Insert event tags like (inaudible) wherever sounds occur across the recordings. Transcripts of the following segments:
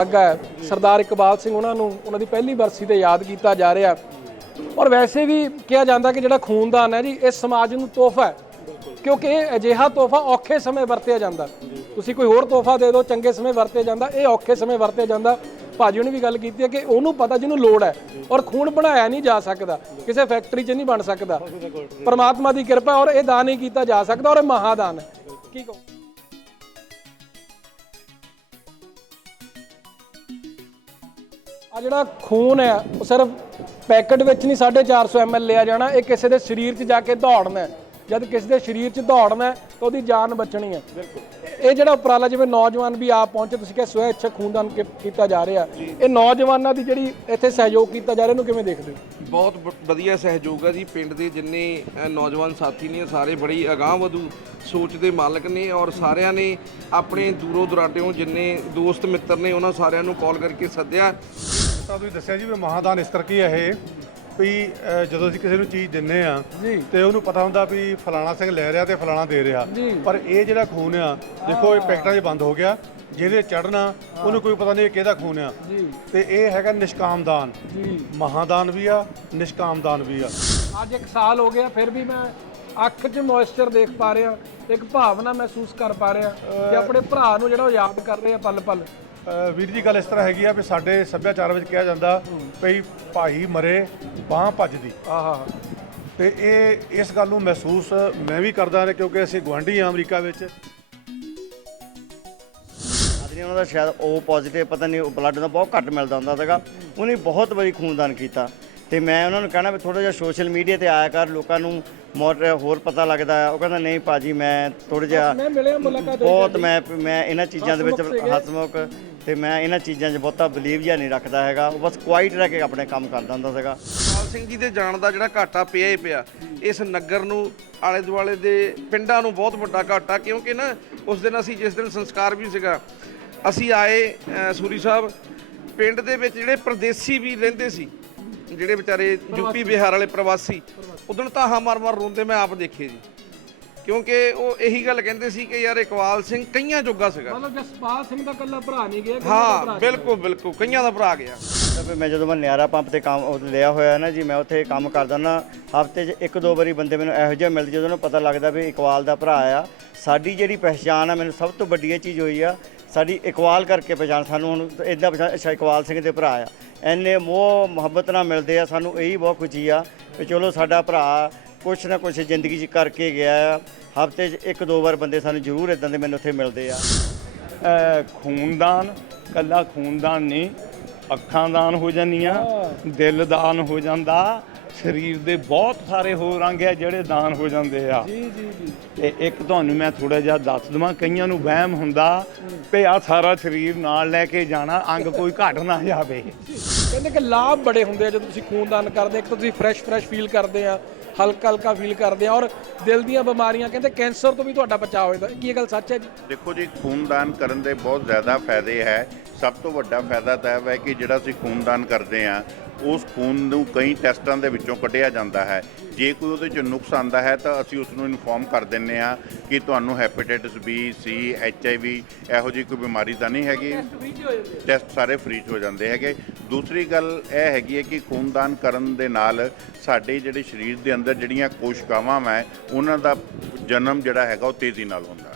ਲੱਗਾ ਹੈ। ਸਰਦਾਰ ਇਕਬਾਲ ਸਿੰਘ ਉਹਨਾਂ ਨੂੰ ਉਹਨਾਂ ਦੀ ਪਹਿਲੀ ਬਰਸੀ ਤੇ ਯਾਦ ਕੀਤਾ ਜਾ ਰਿਹਾ। ਔਰ ਵੈਸੇ ਵੀ ਕਿਹਾ ਜਾਂਦਾ ਕਿ ਜਿਹੜਾ ਖੂਨਦਾਨ ਹੈ ਜੀ, ਇਹ ਸਮਾਜ ਨੂੰ ਤੋਹਫਾ ਹੈ। ਕਿਉਂਕਿ ਇਹ ਅਜਿਹਾ ਤੋਹਫਾ ਔਖੇ ਸਮੇਂ ਵਰਤਿਆ ਜਾਂਦਾ। ਤੁਸੀਂ ਕੋਈ ਹੋਰ ਤੋਹਫਾ ਦੇ ਦਿਓ, ਚੰਗੇ ਸਮੇਂ ਵਰਤਿਆ ਜਾਂਦਾ, ਇਹ ਔਖੇ ਸਮੇਂ ਵਰਤਿਆ ਜਾਂਦਾ। ਭਾਜੀ ਉਹਨੇ ਵੀ ਗੱਲ ਕੀਤੀ ਹੈ ਕਿ ਉਹਨੂੰ ਪਤਾ ਜਿਹਨੂੰ ਲੋੜ ਹੈ ਔਰ ਖੂਨ ਬਣਾਇਆ ਨਹੀਂ ਜਾ ਸਕਦਾ, ਕਿਸੇ ਫੈਕਟਰੀ 'ਚ ਨਹੀਂ ਬਣ ਸਕਦਾ। ਪਰਮਾਤਮਾ ਦੀ ਕਿਰਪਾ ਔਰ ਇਹ ਦਾਨ ਹੀ ਕੀਤਾ ਜਾ ਸਕਦਾ ਔਰ ਇਹ ਮਹਾਦਾਨ ਹੈ। ਕੀ ਕਹੋ ਆ ਜਿਹੜਾ ਖੂਨ ਹੈ ਉਹ ਸਿਰਫ ਪੈਕਟ ਵਿੱਚ ਨਹੀਂ 450 ml ਲਿਆ ਜਾਣਾ ਇਹ ਕਿਸੇ ਦੇ ਸਰੀਰ 'ਚ ਜਾ ਕੇ ਦੌੜਨਾ ਹੈ। ਜਦ ਕਿਸੇ ਦੇ ਸਰੀਰ 'ਚ ਦੌੜਨਾ ਹੈ ਤਾਂ ਉਹਦੀ ਜਾਨ ਬਚਣੀ ਹੈ। ਇਹ ਜਿਹੜਾ ਉਪਰਾਲਾ ਜਿਵੇਂ ਨੌਜਵਾਨ ਵੀ ਆਪ ਪਹੁੰਚੇ ਤੁਸੀਂ ਕਿਹਾ ਸਵੈ ਇੱਛਾ ਖੂਨਦਾਨ ਕੀ- ਕੀਤਾ ਜਾ ਰਿਹਾ। ਇਹ ਨੌਜਵਾਨਾਂ ਦੀ ਜਿਹੜੀ ਇੱਥੇ ਸਹਿਯੋਗ ਕੀਤਾ ਜਾ ਰਿਹਾ ਇਹਨੂੰ ਕਿਵੇਂ ਦੇਖਦੇ ਹੋ? ਬਹੁਤ ਵ- ਵਧੀਆ ਸਹਿਯੋਗ ਹੈ ਜੀ ਪਿੰਡ ਦੇ ਜਿੰਨੇ ਅ, ਨੌਜਵਾਨ ਸਾਥੀ ਨੇ ਸਾਰੇ ਬੜੀ ਅਗਾਂਹਵਧੂ ਸੋਚ ਦੇ ਮਾਲਕ ਨੇ ਔਰ ਸਾਰਿਆਂ ਨੇ ਆਪਣੇ ਦੂਰੋਂ ਦੁਰਾਡਿਓਂ ਜਿੰਨੇ ਦੋਸਤ ਮਿੱਤਰ ਨੇ ਉਹਨਾਂ ਸਾਰਿਆਂ ਨੂੰ ਕਾਲ ਕਰਕੇ ਸੱਦਿਆ। ਤਾਂ ਤੁਸੀਂ ਦੱਸਿਆ ਜੀ ਵੀ ਮਹਾਦਾਨ ਇਸ ਕਰਕੇ ਹੈ ਇਹ ਵੀ ਜਦੋਂ ਅਸੀਂ ਕਿਸੇ ਨੂੰ ਚੀਜ਼ ਦਿੰਨੇ ਆ। ਤੇ ਉਹਨੂੰ ਪਤਾ ਹੁੰਦਾ ਵੀ ਫਲਾਣਾ ਸਿੰਘ ਲੈ ਰਿਹਾ ਤੇ ਫਲਾਣਾ ਦੇ ਰਿਹਾ। ਪਰ ਇਹ ਜਿਹੜਾ ਖੂਨ ਆ ਦੇਖੋ ਇਹ ਪੈਕਟਾਂ 'ਚ ਬੰਦ ਹੋ ਗਿਆ ਜਿਹਦੇ ਚੜਨਾ ਉਹਨੂੰ ਕੋਈ ਪਤਾ ਨਹੀਂ ਇਹ ਕਿਹਦਾ ਖੂਨ ਆ। ਤੇ ਇਹ ਹੈਗਾ ਨਿਸ਼ਕਾਮ ਦਾਨ ਜੀ। ਮਹਾਦਾਨ ਵੀ ਆ ਨਿਸ਼ਕਾਮ ਦਾਨ ਵੀ ਆ। ਅੱਜ ਇੱਕ ਸਾਲ ਹੋ ਗਿਆ ਫਿਰ ਵੀ ਮੈਂ ਅੱਖ 'ਚ ਮੋਇਸਚਰ ਦੇਖ ਪਾ ਰਿਹਾ ਇੱਕ ਭਾਵਨਾ ਮਹਿਸੂਸ ਕਰ ਪਾ ਰਿਹਾ ਕਿ ਆਪਣੇ ਭਰਾ ਨੂੰ ਜਿਹੜਾ ਉਹ ਯਾਦ ਕਰ ਰਹੇ ਪਲ ਪਲ ਵੀਰ ਜੀ ਗੱਲ ਇਸ ਤਰ੍ਹਾਂ ਹੈਗੀ ਆ ਵੀ ਸਾਡੇ ਸੱਭਿਆਚਾਰ ਵਿੱਚ ਕਿਹਾ ਜਾਂਦਾ ਵੀ ਭਾਈ ਮਰੇ ਬਾਹ ਭੱਜਦੀ। ਆਹਾ ਤੇ ਇਹ ਇਸ ਗੱਲ ਨੂੰ ਮਹਿਸੂਸ ਮੈਂ ਵੀ ਕਰਦਾ ਹਾਂ ਕਿਉਂਕਿ ਅਸੀਂ ਗੁਆਂਢੀ ਆ ਅਮਰੀਕਾ ਵਿੱਚ। ਆਦਮੀ ਉਹਨਾਂ ਦਾ ਸ਼ਾਇਦ ਉਹ ਪੋਜ਼ਿਟਿਵ ਪਤਾ ਨਹੀਂ ਉਹ ਬਲੱਡ ਦਾ ਬਹੁਤ ਘੱਟ ਮਿਲਦਾ ਹੁੰਦਾ ਸੀਗਾ। ਉਹਨੇ ਬਹੁਤ ਵਾਰੀ ਖੂਨਦਾਨ ਕੀਤਾ। ਤੇ ਮੈਂ ਉਹਨਾਂ ਨੂੰ ਕਹਿਣਾ ਵੀ ਥੋੜਾ ਜਿਹਾ ਸੋਸ਼ਲ ਮੀਡੀਆ ਤੇ ਆਇਆ ਕਰ ਲੋਕਾਂ ਨੂੰ ਮੋਰ ਹੋਰ ਪਤਾ ਲੱਗਦਾ ਆ ਉਹ ਕਹਿੰਦਾ ਨਹੀਂ ਭਾਜੀ ਮੈਂ ਥੋੜਾ ਜਿਹਾ ਬਹੁਤ ਮੈਂ ਮੈਂ ਇਹਨਾਂ ਚੀਜ਼ਾਂ ਦੇ ਵਿੱਚ। ਹਸਮੁਖ ਤੇ ਮੈਂ ਇਹਨਾਂ ਚੀਜ਼ਾਂ 'ਚ ਬਹੁਤਾ ਬਲੀਵ ਜਿਹਾ ਨਹੀਂ ਰੱਖਦਾ ਹੈਗਾ। ਉਹ ਬਸ ਕੁਆਇਟ ਰਹਿ ਕੇ ਆਪਣੇ ਕੰਮ ਕਰਦਾ ਹੁੰਦਾ ਸੀਗਾ। ਪਾਲ ਸਿੰਘ ਜੀ ਦੇ ਜਾਣ ਦਾ ਜਿਹੜਾ ਘਾਟਾ ਪਿਆ ਹੀ ਪਿਆ। ਇਸ ਨਗਰ ਨੂੰ ਆਲੇ ਦੁਆਲੇ ਦੇ ਪਿੰਡਾਂ ਨੂੰ ਬਹੁਤ ਵੱਡਾ ਘਾਟਾ ਕਿਉਂਕਿ ਨਾ ਉਸ ਦਿਨ ਅਸੀਂ ਜਿਸ ਦਿਨ ਸੰਸਕਾਰ ਵੀ ਸੀਗਾ ਅਸੀਂ ਆਏ ਸੂਰੀ ਸਾਹਿਬ। ਪਿੰਡ ਦੇ ਵਿੱਚ ਜਿਹੜੇ ਪਰਦੇਸੀ ਵੀ ਰਹਿੰਦੇ ਸੀ ਜਿਹੜੇ ਵਿਚਾਰੇ ਯੂਪੀ ਬਿਹਾਰ ਵਾਲੇ ਪ੍ਰਵਾਸੀ ਉਦੋਂ ਤਾਂ ਹਾਂ ਮਾਰ ਮਾਰ ਰੋਂਦੇ ਮੈਂ ਆਪ ਦੇਖੇ ਜੀ। ਕਿਉਂਕਿ ਉਹ ਇਹੀ ਗੱਲ ਕਹਿੰਦੇ ਸੀ ਕਿ ਯਾਰ ਇਕਬਾਲ ਸਿੰਘ ਕਈਆਂ ਜੋਗਾ ਸੀਗਾ। ਮਤਲਬ ਜਸਪਾਲ ਸਿੰਘ ਦਾ ਕੱਲਾ ਭਰਾ ਨਹੀਂ ਗਿਆ ਹਾਂ ਬਿਲਕੁਲ ਬਿਲਕੁਲ ਕਈਆਂ ਦਾ ਭਰਾ ਗਿਆ। ਤਾਂ ਫਿਰ ਮੈਂ ਜਦੋਂ ਮੈਂ ਨਿਆਰਾ ਪੰਪ ਤੇ ਕੰਮ ਉਹ ਲਿਆ ਹੋਇਆ ਨਾ ਜੀ ਮੈਂ ਉੱਥੇ ਕੰਮ ਕਰਦਾ ਨਾ ਹਫ਼ਤੇ 'ਚ ਇੱਕ ਦੋ ਵਾਰੀ ਬੰਦੇ ਮੈਨੂੰ ਇਹੋ ਜਿਹਾ ਮਿਲਦੇ ਜਦੋਂ ਉਹਨੂੰ ਪਤਾ ਲੱਗਦਾ ਵੀ ਇਕਬਾਲ ਦਾ ਭਰਾ ਆ। ਸਾਡੀ ਜਿਹੜੀ ਪਹਿਚਾਣ ਆ ਮੈਨੂੰ ਸਭ ਤੋਂ ਵੱਡੀ ਇਹ ਚੀਜ਼ ਹੋਈ ਆ ਸਾਡੀ ਇਕਬਾਲ ਕਰਕੇ ਪਹਿਚਾਣ ਸਾਨੂੰ ਹੁਣ ਇਦਾਂ ਪਛਾਣ ਅੱਛਾ ਇਕਬਾਲ ਸਿੰਘ ਦੇ ਭਰਾ ਆ। ਐਨੇ ਮੋਹ ਮੁਹੱਬਤ ਨਾਲ ਮਿਲਦੇ ਆ ਸਾਨੂੰ ਇਹੀ ਬਹੁਤ ਖੁਸ਼ੀ ਆ ਵੀ ਚਲੋ ਸਾਡਾ ਭਰਾ ਕੁਛ ਨਾ ਕੁਛ ਜ਼ਿੰਦਗੀ 'ਚ ਕਰਕੇ ਗਿਆ ਆ। ਹਫ਼ਤੇ 'ਚ ਇੱਕ ਦੋ ਵਾਰ ਬੰਦੇ ਸਾਨੂੰ ਜ਼ਰੂਰ ਇਦਾਂ ਦੇ ਮੈਨੂੰ ਉੱਥੇ ਮਿਲਦੇ ਆ। ਖੂਨਦਾਨ ਕੱਲਾ ਖੂਨਦਾਨ ਨਹੀਂ ਅੱਖਾਂ ਦਾਨ ਹੋ ਜਾਂਦੀਆਂ ਦਿਲ ਦਾਨ ਹੋ ਜਾਂਦਾ ਸਰੀਰ ਦੇ ਬਹੁਤ ਸਾਰੇ ਹੋਰ ਅੰਗ ਆ ਜਿਹੜੇ ਦਾਨ ਹੋ ਜਾਂਦੇ ਆ। ਜੀ ਜੀ ਜੀ। ਤੇ ਇੱਕ ਤੁਹਾਨੂੰ ਮੈਂ ਥੋੜਾ ਜਿਹਾ ਦੱਸ ਦਵਾਂ ਕਈਆਂ ਨੂੰ ਵਹਿਮ ਹੁੰਦਾ ਵੀ ਆ ਸਾਰਾ ਸਰੀਰ ਨਾਲ ਲੈ ਕੇ ਜਾਣਾ ਅੰਗ ਕੋਈ ਘਟ ਨਾ ਜਾਵੇ। ਕਹਿੰਦੇ ਕਿ ਲਾਭ ਬੜੇ ਹੁੰਦੇ ਆ ਜਦੋਂ ਤੁਸੀਂ ਖੂਨਦਾਨ ਕਰਦੇ। ਇੱਕ ਤਾਂ ਤੁਸੀਂ ਫਰੈਸ਼ ਫਰੈਸ਼ ਫੀਲ ਕਰਦੇ ਆ। ਹਲਕਾ ਹਲਕਾ ਫੀਲ ਕਰਦੇ ਆ ਔਰ ਦਿਲ ਦੀਆਂ ਬਿਮਾਰੀਆਂ ਕਹਿੰਦੇ ਕੈਂਸਰ ਤੋਂ ਵੀ ਤੁਹਾਡਾ ਬਚਾਅ ਹੋ ਜਾਂਦਾ ਕੀ ਇਹ ਗੱਲ ਸੱਚ ਹੈ ਜੀ? ਦੇਖੋ ਜੀ ਖੂਨਦਾਨ ਕਰਨ ਦੇ ਬਹੁਤ ਜ਼ਿਆਦਾ ਫਾਇਦੇ ਹੈ। ਸਭ ਤੋਂ ਵੱਡਾ ਫਾਇਦਾ ਤਾਂ ਇਹ ਹੈ ਕਿ ਜਿਹੜਾ ਅਸੀਂ ਖੂਨਦਾਨ ਕਰਦੇ ਆ ਉਸ ਖੂਨ ਨੂੰ ਕਈ ਟੈਸਟਾਂ ਦੇ ਵਿੱਚੋਂ ਕੱਢਿਆ ਜਾਂਦਾ ਹੈ। ਜੇ ਕੋਈ ਉਹਦੇ 'ਚ ਨੁਕਸ ਆਂਦਾ ਹੈ ਤਾਂ ਅਸੀਂ ਉਸ ਨੂੰ ਇਨਫੋਰਮ ਕਰ ਦਿੰਨੇ ਆ ਕਿ ਤੁਹਾਨੂੰ hepatitis B C H I V ਇਹੋ ਜਿਹੀ ਕੋਈ ਬਿਮਾਰੀ ਤਾਂ ਨਹੀਂ ਹੈਗੀ। ਟੈਸਟ ਸਾਰੇ ਫ੍ਰੀ 'ਚ ਹੋ ਜਾਂਦੇ ਹੈਗੇ। ਦੂਸਰੀ ਗੱਲ ਇਹ ਹੈਗੀ ਹੈ ਕਿ ਖੂਨਦਾਨ ਕਰਨ ਦੇ ਨਾਲ ਸਾਡੇ ਜਿਹੜੇ ਸਰੀਰ ਦੇ ਅੰਦਰ ਜਿਹੜੀਆਂ ਕੋਸ਼ਿਕਾਵਾਂ ਹੈ ਉਹਨਾਂ ਦਾ ਜਨਮ ਜਿਹੜਾ ਹੈਗਾ ਉਹ ਤੇਜ਼ੀ ਨਾਲ ਹੁੰਦਾ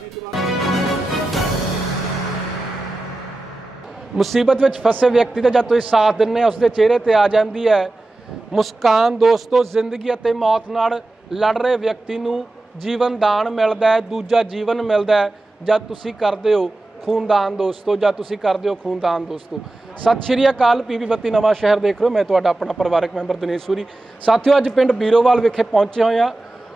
ਮੁਸੀਬਤ ਵਿੱਚ ਫਸੇ ਵਿਅਕਤੀ ਦਾ ਜਦ ਤੁਸੀਂ ਸਾਥ ਦਿੰਦੇ ਆ ਉਸਦੇ ਚਿਹਰੇ ਤੇ ਆ ਜਾਂਦੀ ਹੈ। ਮੁਸਕਾਨ ਦੋਸਤੋ, ਜ਼ਿੰਦਗੀ ਅਤੇ ਮੌਤ ਨਾਲ ਲੜ ਰਹੇ ਵਿਅਕਤੀ ਨੂੰ ਜੀਵਨ ਦਾਨ ਮਿਲਦਾ ਹੈ, ਦੂਜਾ ਜੀਵਨ ਮਿਲਦਾ ਹੈ। ਜਦ ਤੁਸੀਂ ਕਰਦੇ ਹੋ ਖੂਨਦਾਨ ਦੋਸਤੋ ਜਾਂ ਤੁਸੀਂ ਕਰਦੇ ਹੋ ਖੂਨਦਾਨ ਦੋਸਤੋ ਸਤਿ ਸ਼੍ਰੀ ਅਕਾਲ ਪੀਵੀ ਬੱਤੀ ਨਵਾਂ ਸ਼ਹਿਰ ਦੇਖ ਰਹੇ ਹੋ। ਮੈਂ ਤੁਹਾਡਾ ਆਪਣਾ ਪਰਿਵਾਰਕ ਮੈਂਬਰ ਦਿਨੇਸ਼ ਸੂਰੀ। ਸਾਥੀਓ, ਅੱਜ ਪਿੰਡ ਬੀਰੋਵਾਲ ਵਿਖੇ ਪਹੁੰਚੇ ਹੋਏ ਆ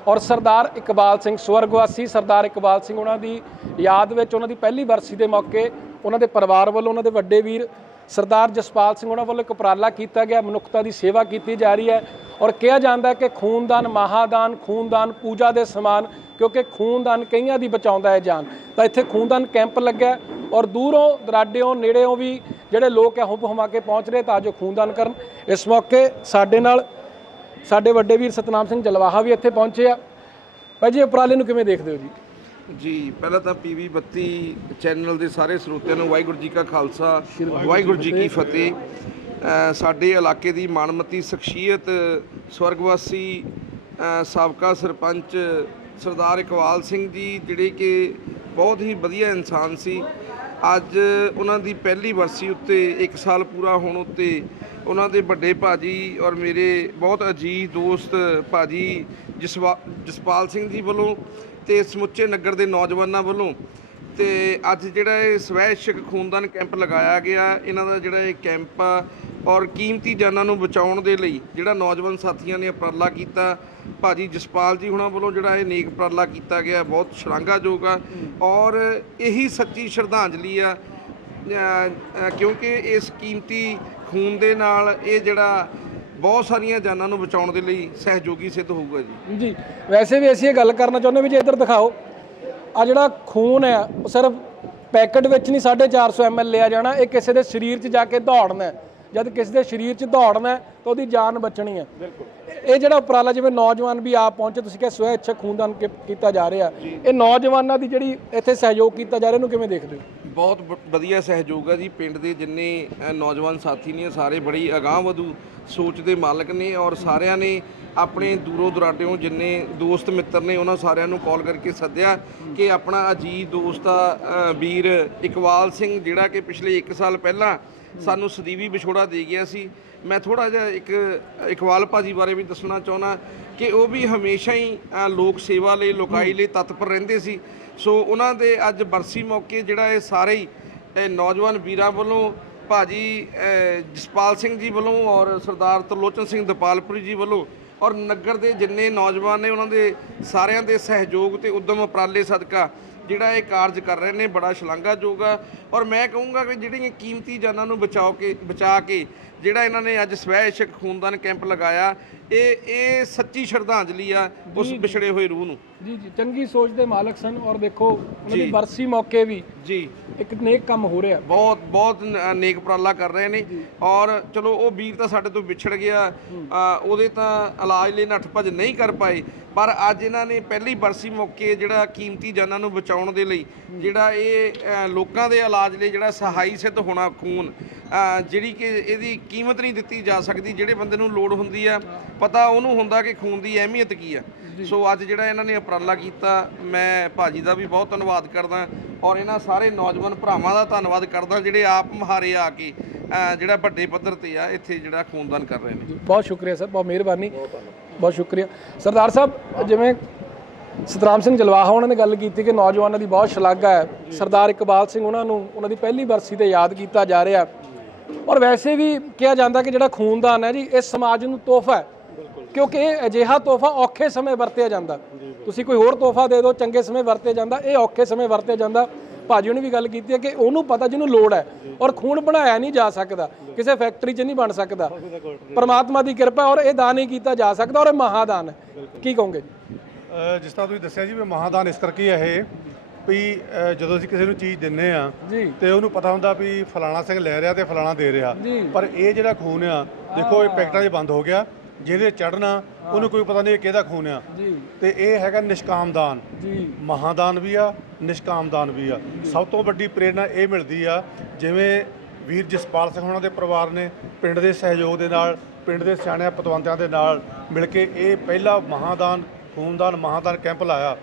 ਔਰ ਸਰਦਾਰ ਇਕਬਾਲ ਸਿੰਘ ਸਵਰਗਵਾਸੀ, ਸਰਦਾਰ ਇਕਬਾਲ ਸਿੰਘ ਉਹਨਾਂ ਦੀ ਯਾਦ ਵਿੱਚ ਉਹਨਾਂ ਦੀ ਪਹਿਲੀ ਬਰਸੀ ਦੇ ਮੌਕੇ ਉਹਨਾਂ ਦੇ ਪਰਿਵਾਰ ਵੱਲੋਂ, ਉਹਨਾਂ ਦੇ ਵੱਡੇ ਵੀਰ ਸਰਦਾਰ ਜਸਪਾਲ ਸਿੰਘ ਉਹਨਾਂ ਵੱਲੋਂ ਇੱਕ ਉਪਰਾਲਾ ਕੀਤਾ ਗਿਆ, ਮਨੁੱਖਤਾ ਦੀ ਸੇਵਾ ਕੀਤੀ ਜਾ ਰਹੀ ਹੈ ਔਰ ਕਿਹਾ ਜਾਂਦਾ ਹੈ ਕਿ ਖੂਨਦਾਨ, ਮਹਾਦਾਨ, ਖੂਨਦਾਨ, ਪੂਜਾ ਦੇ ਸਮਾਨ ਕਿਉਂਕਿ ਖੂਨਦਾਨ ਕਈਆਂ ਦੀ ਬਚਾਉਂਦਾ ਹੈ ਜਾਨ। ਤਾਂ ਇੱਥੇ ਖੂਨਦਾਨ ਕੈਂਪ ਲੱਗਾ ਔਰ ਦੂਰੋਂ ਦਰਾਡਿਓਂ ਨੇੜਿਓਂ ਵੀ ਜਿਹੜੇ ਲੋਕ ਹੈ ਹੁਬ ਹੁਮਾ ਕੇ ਪਹੁੰਚ ਰਹੇ ਤਾਂ ਜੋ ਖੂਨਦਾਨ ਕਰਨ। ਇਸ ਮੌਕੇ ਸਾਡੇ ਨਾਲ ਸਾਡੇ ਵੱਡੇ ਵੀਰ ਸਤਨਾਮ ਸਿੰਘ ਜਲਵਾਹਾ ਵੀ ਇੱਥੇ ਪਹੁੰਚੇ ਆ। ਭਾਈ ਜੀ, ਉਪਰਾਲੇ ਨੂੰ ਕਿਵੇਂ ਦੇਖਦੇ ਹੋ ਜੀ? ਜੀ, ਪਹਿਲਾਂ ਤਾਂ ਪੀਵੀ 32 ਚੈਨਲ ਦੇ ਸਾਰੇ ਸਰੋਤਿਆਂ ਨੂੰ ਵਾਹਿਗੁਰੂ ਜੀ ਕਾ ਖਾਲਸਾ, ਵਾਹਿਗੁਰੂ ਜੀ ਕੀ ਫਤਿਹ। ਸਾਡੇ ਇਲਾਕੇ ਦੀ ਮਾਣਮੱਤੀ ਸ਼ਖਸੀਅਤ, ਸਵਰਗਵਾਸੀ ਸਾਬਕਾ ਸਰਪੰਚ ਸਰਦਾਰ ਇਕਬਾਲ ਸਿੰਘ ਜੀ ਜਿਹੜੇ ਕਿ ਬਹੁਤ ਹੀ ਵਧੀਆ ਇਨਸਾਨ ਸੀ। ਅੱਜ ਉਹਨਾਂ ਦੀ ਪਹਿਲੀ ਵਰਸੀ ਉੱਤੇ 1 ਸਾਲ ਪੂਰਾ ਹੋਣ ਉੱਤੇ ਉਹਨਾਂ ਦੇ ਵੱਡੇ ਭਾਜੀ ਔਰ ਮੇਰੇ ਬਹੁਤ ਅਜੀਜ਼ ਦੋਸਤ ਭਾਜੀ ਜਸਵਾ, ਜਸਪਾਲ ਸਿੰਘ ਜੀ ਵੱਲੋਂ ਤੇ ਸਮੁੱਚੇ ਨਗਰ ਦੇ ਨੌਜਵਾਨਾਂ ਵੱਲੋਂ ਤੇ ਅੱਜ ਜਿਹੜਾ ਇਹ ਸਵੈ ਇਸ਼ਕ ਖੂਨਦਾਨ ਕੈਂਪ ਲਗਾਇਆ ਗਿਆ। ਇਹਨਾਂ ਦਾ ਜਿਹੜਾ ਇਹ ਕੈਂਪ ਆ ਔਰ ਕੀਮਤੀ ਜਾਨਾਂ ਨੂੰ ਬਚਾਉਣ ਦੇ ਲਈ ਜਿਹੜਾ ਨੌਜਵਾਨ ਸਾਥੀਆਂ ਨੇ ਉਪਰਾਲਾ ਕੀਤਾ, ਭਾਜੀ ਜਸਪਾਲ ਜੀ ਹੁਣਾਂ ਵੱਲੋਂ ਜਿਹੜਾ ਇਹ ਨੇਕ ਉਪਰਾਲਾ ਕੀਤਾ ਗਿਆ, ਬਹੁਤ ਸ਼ਲਾਘਾਯੋਗ ਆ ਔਰ ਇਹੀ ਸੱਚੀ ਸ਼ਰਧਾਂਜਲੀ ਆ ਕਿਉਂਕਿ ਇਸ ਕੀਮਤੀ ਖੂਨ ਦੇ ਨਾਲ ਇਹ ਜਿਹੜਾ ਬਹੁਤ ਸਾਰੀਆਂ ਜਾਨਾਂ ਨੂੰ ਬਚਾਉਣ ਦੇ ਲਈ ਸਹਿਯੋਗੀ ਸਿੱਧ ਹੋਊਗਾ ਜੀ। ਜੀ, ਵੈਸੇ ਵੀ ਅਸੀਂ ਇਹ ਗੱਲ ਕਰਨਾ ਚਾਹੁੰਦੇ ਵੀ ਜੇ ਇੱਧਰ ਦਿਖਾਓ ਆ ਜਿਹੜਾ ਖੂਨ ਹੈ, ਉਹ ਸਿਰਫ ਪੈਕਟ ਵਿੱਚ ਨਹੀਂ 450 ml ਲਿਆ ਜਾਣਾ, ਇਹ ਕਿਸੇ ਦੇ ਸਰੀਰ 'ਚ ਜਾ ਕੇ ਦੌੜਨਾ ਜਦ ਕਿਸੇ ਦੇ ਸਰੀਰ 'ਚ ਦੌੜਨਾ ਹੈ, ਤਾਂ ਉਹਦੀ ਜਾਨ ਬਚਣੀ ਹੈ। ਬਿਲਕੁਲ ਇਹ ਜਿਹੜਾ ਉਪਰਾਲਾ ਜਿਵੇਂ ਨੌਜਵਾਨ ਵੀ ਆਪ ਪਹੁੰਚੇ, ਤੁਸੀਂ ਕਿਹਾ ਸਵੈ ਇੱਛਾ ਖੂਨਦਾਨ ਕੀ- ਕੀਤਾ ਜਾ ਰਿਹਾ। ਇਹ ਨੌਜਵਾਨਾਂ ਦੀ ਜਿਹੜੀ ਇੱਥੇ ਸਹਿਯੋਗ ਕੀਤਾ ਜਾ ਰਿਹਾ, ਇਹਨੂੰ ਕਿਵੇਂ ਦੇਖਦੇ ਹੋ? ਬਹੁਤ ਵ- ਵਧੀਆ ਸਹਿਯੋਗ ਹੈ ਜੀ। ਪਿੰਡ ਦੇ ਜਿੰਨੇ ਨੌਜਵਾਨ ਸਾਥੀ ਨੇ, ਸਾਰੇ ਬੜੀ ਅਗਾਂਹ ਵਧੂ ਸੋਚ ਦੇ ਮਾਲਕ ਨੇ ਔਰ ਸਾਰਿਆਂ ਨੇ ਆਪਣੇ ਦੂਰੋਂ ਦੁਰਾਡਿਓਂ ਜਿੰਨੇ ਦੋਸਤ ਮਿੱਤਰ ਨੇ, ਉਹਨਾਂ ਸਾਰਿਆਂ ਨੂੰ ਕਾਲ ਕਰਕੇ ਸੱਦਿਆ ਕਿ ਆਪਣਾ ਅਜੀਤ ਦੋਸਤ ਆ ਵੀਰ ਇਕਬਾਲ ਸਿੰਘ, ਜਿਹੜਾ ਕਿ ਪਿਛਲੇ 1 ਸਾਲ ਪਹਿਲਾਂ ਸਾਨੂੰ ਸਦੀਵੀ ਵਿਛੋੜਾ ਦੇ ਗਿਆ ਸੀ। ਮੈਂ ਥੋੜਾ ਜਿਹਾ ਇੱਕ ਇਕਬਾਲ ਭਾਜੀ ਬਾਰੇ ਵੀ ਦੱਸਣਾ ਚਾਹੁੰਦਾ ਕਿ ਉਹ ਵੀ ਹਮੇਸ਼ਾ ਹੀ ਲੋਕ ਸੇਵਾ ਲਈ ਲੋਕਾਈ ਲਈ ਤਤਪਰ ਰਹਿੰਦੇ ਸੀ। ਸੋ ਉਹਨਾਂ ਦੇ ਅੱਜ ਬਰਸੀ ਮੌਕੇ ਜਿਹੜਾ ਇਹ ਸਾਰੇ ਹੀ ਨੌਜਵਾਨ ਵੀਰਾਂ ਵੱਲੋਂ ਭਾਜੀ ਅ, ਜਸਪਾਲ ਸਿੰਘ ਜੀ ਵੱਲੋਂ ਔਰ ਸਰਦਾਰ ਤਰਲੋਚਨ ਸਿੰਘ ਦਪਾਲਪੁਰੀ ਜੀ ਵੱਲੋਂ ਔਰ ਨਗਰ ਦੇ ਜਿੰਨੇ ਨੌਜਵਾਨ ਨੇ ਉਹਨਾਂ ਦੇ ਸਾਰਿਆਂ ਦੇ ਸਹਿਯੋਗ ਤੇ ਉਦਮ ਉਪਰਾਲੇ ਸਦਕਾ ਜਿਹੜਾ ਇਹ ਕਾਰਜ ਕਰ ਰਹੇ ਨੇ, ਬੜਾ ਸ਼ਲਾਘਾਯੋਗ ਆ। ਔਰ ਮੈਂ ਕਹੂੰਗਾ ਕਿ ਜਿਹੜੀਆਂ ਕੀਮਤੀ ਜਾਨਾਂ ਨੂੰ ਬਚਾਓ ਕੇ, ਬਚਾ ਕੇ ਜਿਹੜਾ ਇਹਨਾਂ ਨੇ ਅੱਜ ਸਵੈ ਇਸ਼ਕ ਖੂਨਦਾਨ ਕੈਂਪ ਲਗਾਇਆ ਇਹ ਇਹ ਸੱਚੀ ਸ਼ਰਧਾਂਜਲੀ ਆ ਉਸ ਵਿਛੜੇ ਹੋਏ ਰੂਹ ਨੂੰ। ਜੀ ਜੀ। ਚੰਗੀ ਸੋਚ ਦੇ ਮਾਲਕ ਸਨ ਔਰ ਦੇਖੋ ਉਹਨਾਂ ਦੀ ਜੀ। ਬਰਸੀ ਮੌਕੇ ਵੀ ਜੀ। ਇੱਕ ਨੇਕ ਕੰਮ ਹੋ ਰਿਹਾ। ਬਹੁਤ ਬਹੁਤ ਨ- ਨੇਕ ਉਪਰਾਲਾ ਕਰ ਰਹੇ ਨੇ ਔਰ ਚਲੋ ਉਹ ਵੀਰ ਤਾਂ ਸਾਡੇ ਤੋਂ ਵਿਛੜ ਗਿਆ। ਉਹਦੇ ਤਾਂ ਇਲਾਜ ਲਈ ਨੱਠ ਭੱਜ ਨਹੀਂ ਕਰ ਪਾਏ। ਪਰ ਅੱਜ ਇਹਨਾਂ ਨੇ ਪਹਿਲੀ ਬਰਸੀ ਮੌਕੇ ਜਿਹੜਾ ਕੀਮਤੀ ਜਾਨਾਂ ਨੂੰ ਬਚਾਉਣ ਦੇ ਲਈ ਜਿਹੜਾ ਇਹ ਅ, ਲੋਕਾਂ ਦੇ ਇਲਾਜ ਲਈ ਜਿਹੜਾ ਸਹਾਈ ਸਿੱਧ ਹੋਣਾ ਖੂਨ ਜਿਹੜੀ ਕਿ ਇਹਦੀ ਕੀਮਤ ਨਹੀਂ ਦਿੱਤੀ ਜਾ ਸਕਦੀ ਜਿਹੜੇ ਬੰਦੇ ਨੂੰ ਲੋੜ ਹੁੰਦੀ ਆ ਪਤਾ ਉਹਨੂੰ ਹੁੰਦਾ ਕਿ ਖੂਨ ਦੀ ਅਹਿਮੀਅਤ ਕੀ ਆ। ਸੋ ਅੱਜ ਜਿਹੜਾ ਇਹਨਾਂ ਨੇ ਉਪਰਾਲਾ ਕੀਤਾ ਮੈਂ ਭਾਜੀ ਦਾ ਵੀ ਬਹੁਤ ਧੰਨਵਾਦ ਕਰਦਾ ਔਰ ਇਹਨਾਂ ਸਾਰੇ ਨੌਜਵਾਨ ਭਰਾਵਾਂ ਦਾ ਧੰਨਵਾਦ ਕਰਦਾ ਜਿਹੜੇ ਆਪ ਮਹਾਰੇ ਆ ਕੇ ਜਿਹੜਾ ਵੱਡੇ ਪੱਧਰ ਤੇ ਆ ਇੱਥੇ ਜਿਹੜਾ ਖੂਨਦਾਨ ਕਰ ਰਹੇ ਨੇ। ਬਹੁਤ ਸ਼ੁਕਰੀਆ ਸਰ ਬਹੁਤ ਮਿਹਰਬਾਨੀ। ਬਹੁਤ ਸ਼ੁਕਰੀਆ। ਸਰਦਾਰ ਸਾਹਿਬ ਜਿਵੇਂ ਸਤਰਾਮ ਸਿੰਘ ਜਲਵਾਹਾ ਉਹਨਾਂ ਨੇ ਗੱਲ ਕੀਤੀ ਕਿ ਨੌਜਵਾਨਾਂ ਦੀ ਬਹੁਤ ਸ਼ਲਾਘਾ ਹੈ। ਸਰਦਾਰ ਇਕਬਾਲ ਸਿੰਘ ਉਹਨਾਂ ਨੂੰ ਉਹਨਾਂ ਦੀ ਪਹਿਲੀ ਬਰਸੀ ਤੇ ਯਾਦ ਕੀਤਾ ਜਾ ਰਿਹਾ। ਔਰ ਵੈਸੇ ਵੀ ਕਿਹਾ ਜਾਂਦਾ ਕਿ ਜਿਹੜਾ ਖੂਨਦਾਨ ਹੈ ਜੀ, ਇਹ ਸਮਾਜ ਨੂੰ ਤੋਹਫਾ ਹੈ। ਕਿਉਂਕਿ ਇਹ ਅਜਿਹਾ ਤੋਹਫਾ ਔਖੇ ਸਮੇਂ ਵਰਤਿਆ ਜਾਂਦਾ। ਤੁਸੀਂ ਕੋਈ ਹੋਰ ਤੋਹਫਾ ਦੇ ਦਿਓ, ਚੰਗੇ ਸਮੇਂ ਵਰਤਿਆ ਜਾਂਦਾ, ਇਹ ਔਖੇ ਸਮੇਂ ਵਰਤਿਆ ਜਾਂਦਾ। ਭਾਜੀ ਉਹਨੇ ਵੀ ਗੱਲ ਕੀਤੀ ਹੈ ਕਿ ਉਹਨੂੰ ਪਤਾ ਜਿਹਨੂੰ ਲੋੜ ਹੈ ਔਰ ਖੂਨ ਬਣਾਇਆ ਨਹੀਂ ਜਾ ਸਕਦਾ, ਕਿਸੇ ਫੈਕਟਰੀ 'ਚ ਨਹੀਂ ਬਣ ਸਕਦਾ। ਪਰਮਾਤਮਾ ਦੀ ਕਿਰਪਾ ਔਰ ਇਹ ਦਾਨ ਹੀ ਕੀਤਾ ਜਾ ਸਕਦਾ ਔਰ ਇਹ ਮਹਾਦਾਨ ਹੈ। ਕੀ ਕਹੋਗੇ ਜਿਸ ਤਰ੍ਹਾਂ ਤੁਸੀਂ ਦੱਸਿਆ ਜੀ ਵੀ ਮਹਾਦਾਨ ਇਸ ਕਰਕੇ ਇਹ ਵੀ ਜਦੋਂ ਅਸੀਂ ਕਿਸੇ ਨੂੰ ਚੀਜ਼ ਦਿੰਨੇ ਆ ਜੀ। ਤੇ ਉਹਨੂੰ ਪਤਾ ਹੁੰਦਾ ਵੀ ਫਲਾਣਾ ਸਿੰਘ ਲੈ ਰਿਹਾ ਤੇ ਫਲਾਣਾ ਦੇ ਰਿਹਾ। ਜੀ। ਪਰ ਇਹ ਜਿਹੜਾ ਖੂਨ ਆ ਦੇਖੋ ਇਹ ਪੈਕਟਾਂ 'ਚ ਬੰਦ ਹੋ ਗਿਆ। ਜਿਹਦੇ ਚੜਨਾ ਉਹਨੂੰ ਕੋਈ ਪਤਾ ਨਹੀਂ ਇਹ ਕਿਹਦਾ ਖੂਨ ਆ। ਜੀ। ਤੇ ਇਹ ਹੈਗਾ ਨਿਸ਼ਕਾਮ ਦਾਨ ਜੀ। ਮਹਾਦਾਨ ਵੀ ਆ ਨਿਸ਼ਕਾਮ ਦਾਨ ਵੀ ਆ। ਸਭ ਤੋਂ ਵੱਡੀ ਪ੍ਰੇਰਣਾ ਇਹ ਮਿਲਦੀ ਆ ਜਿਵੇਂ ਵੀਰ ਜਸਪਾਲ ਸਿੰਘ ਹੋਣਾ ਦੇ ਪਰਿਵਾਰ ਨੇ ਪਿੰਡ ਦੇ ਸਹਿਯੋਗ ਦੇ ਨਾਲ ਪਿੰਡ ਦੇ ਸਿਆਣਿਆਂ ਪਤਵੰਤਿਆਂ ਦੇ ਨਾਲ ਮਿਲ ਕੇ ਇਹ ਪਹਿਲਾ ਮਹਾਦਾਨ ਖੂਨਦਾਨ ਮਹਾਦਾਨ ਕੈਂਪ ਲਾਇਆ।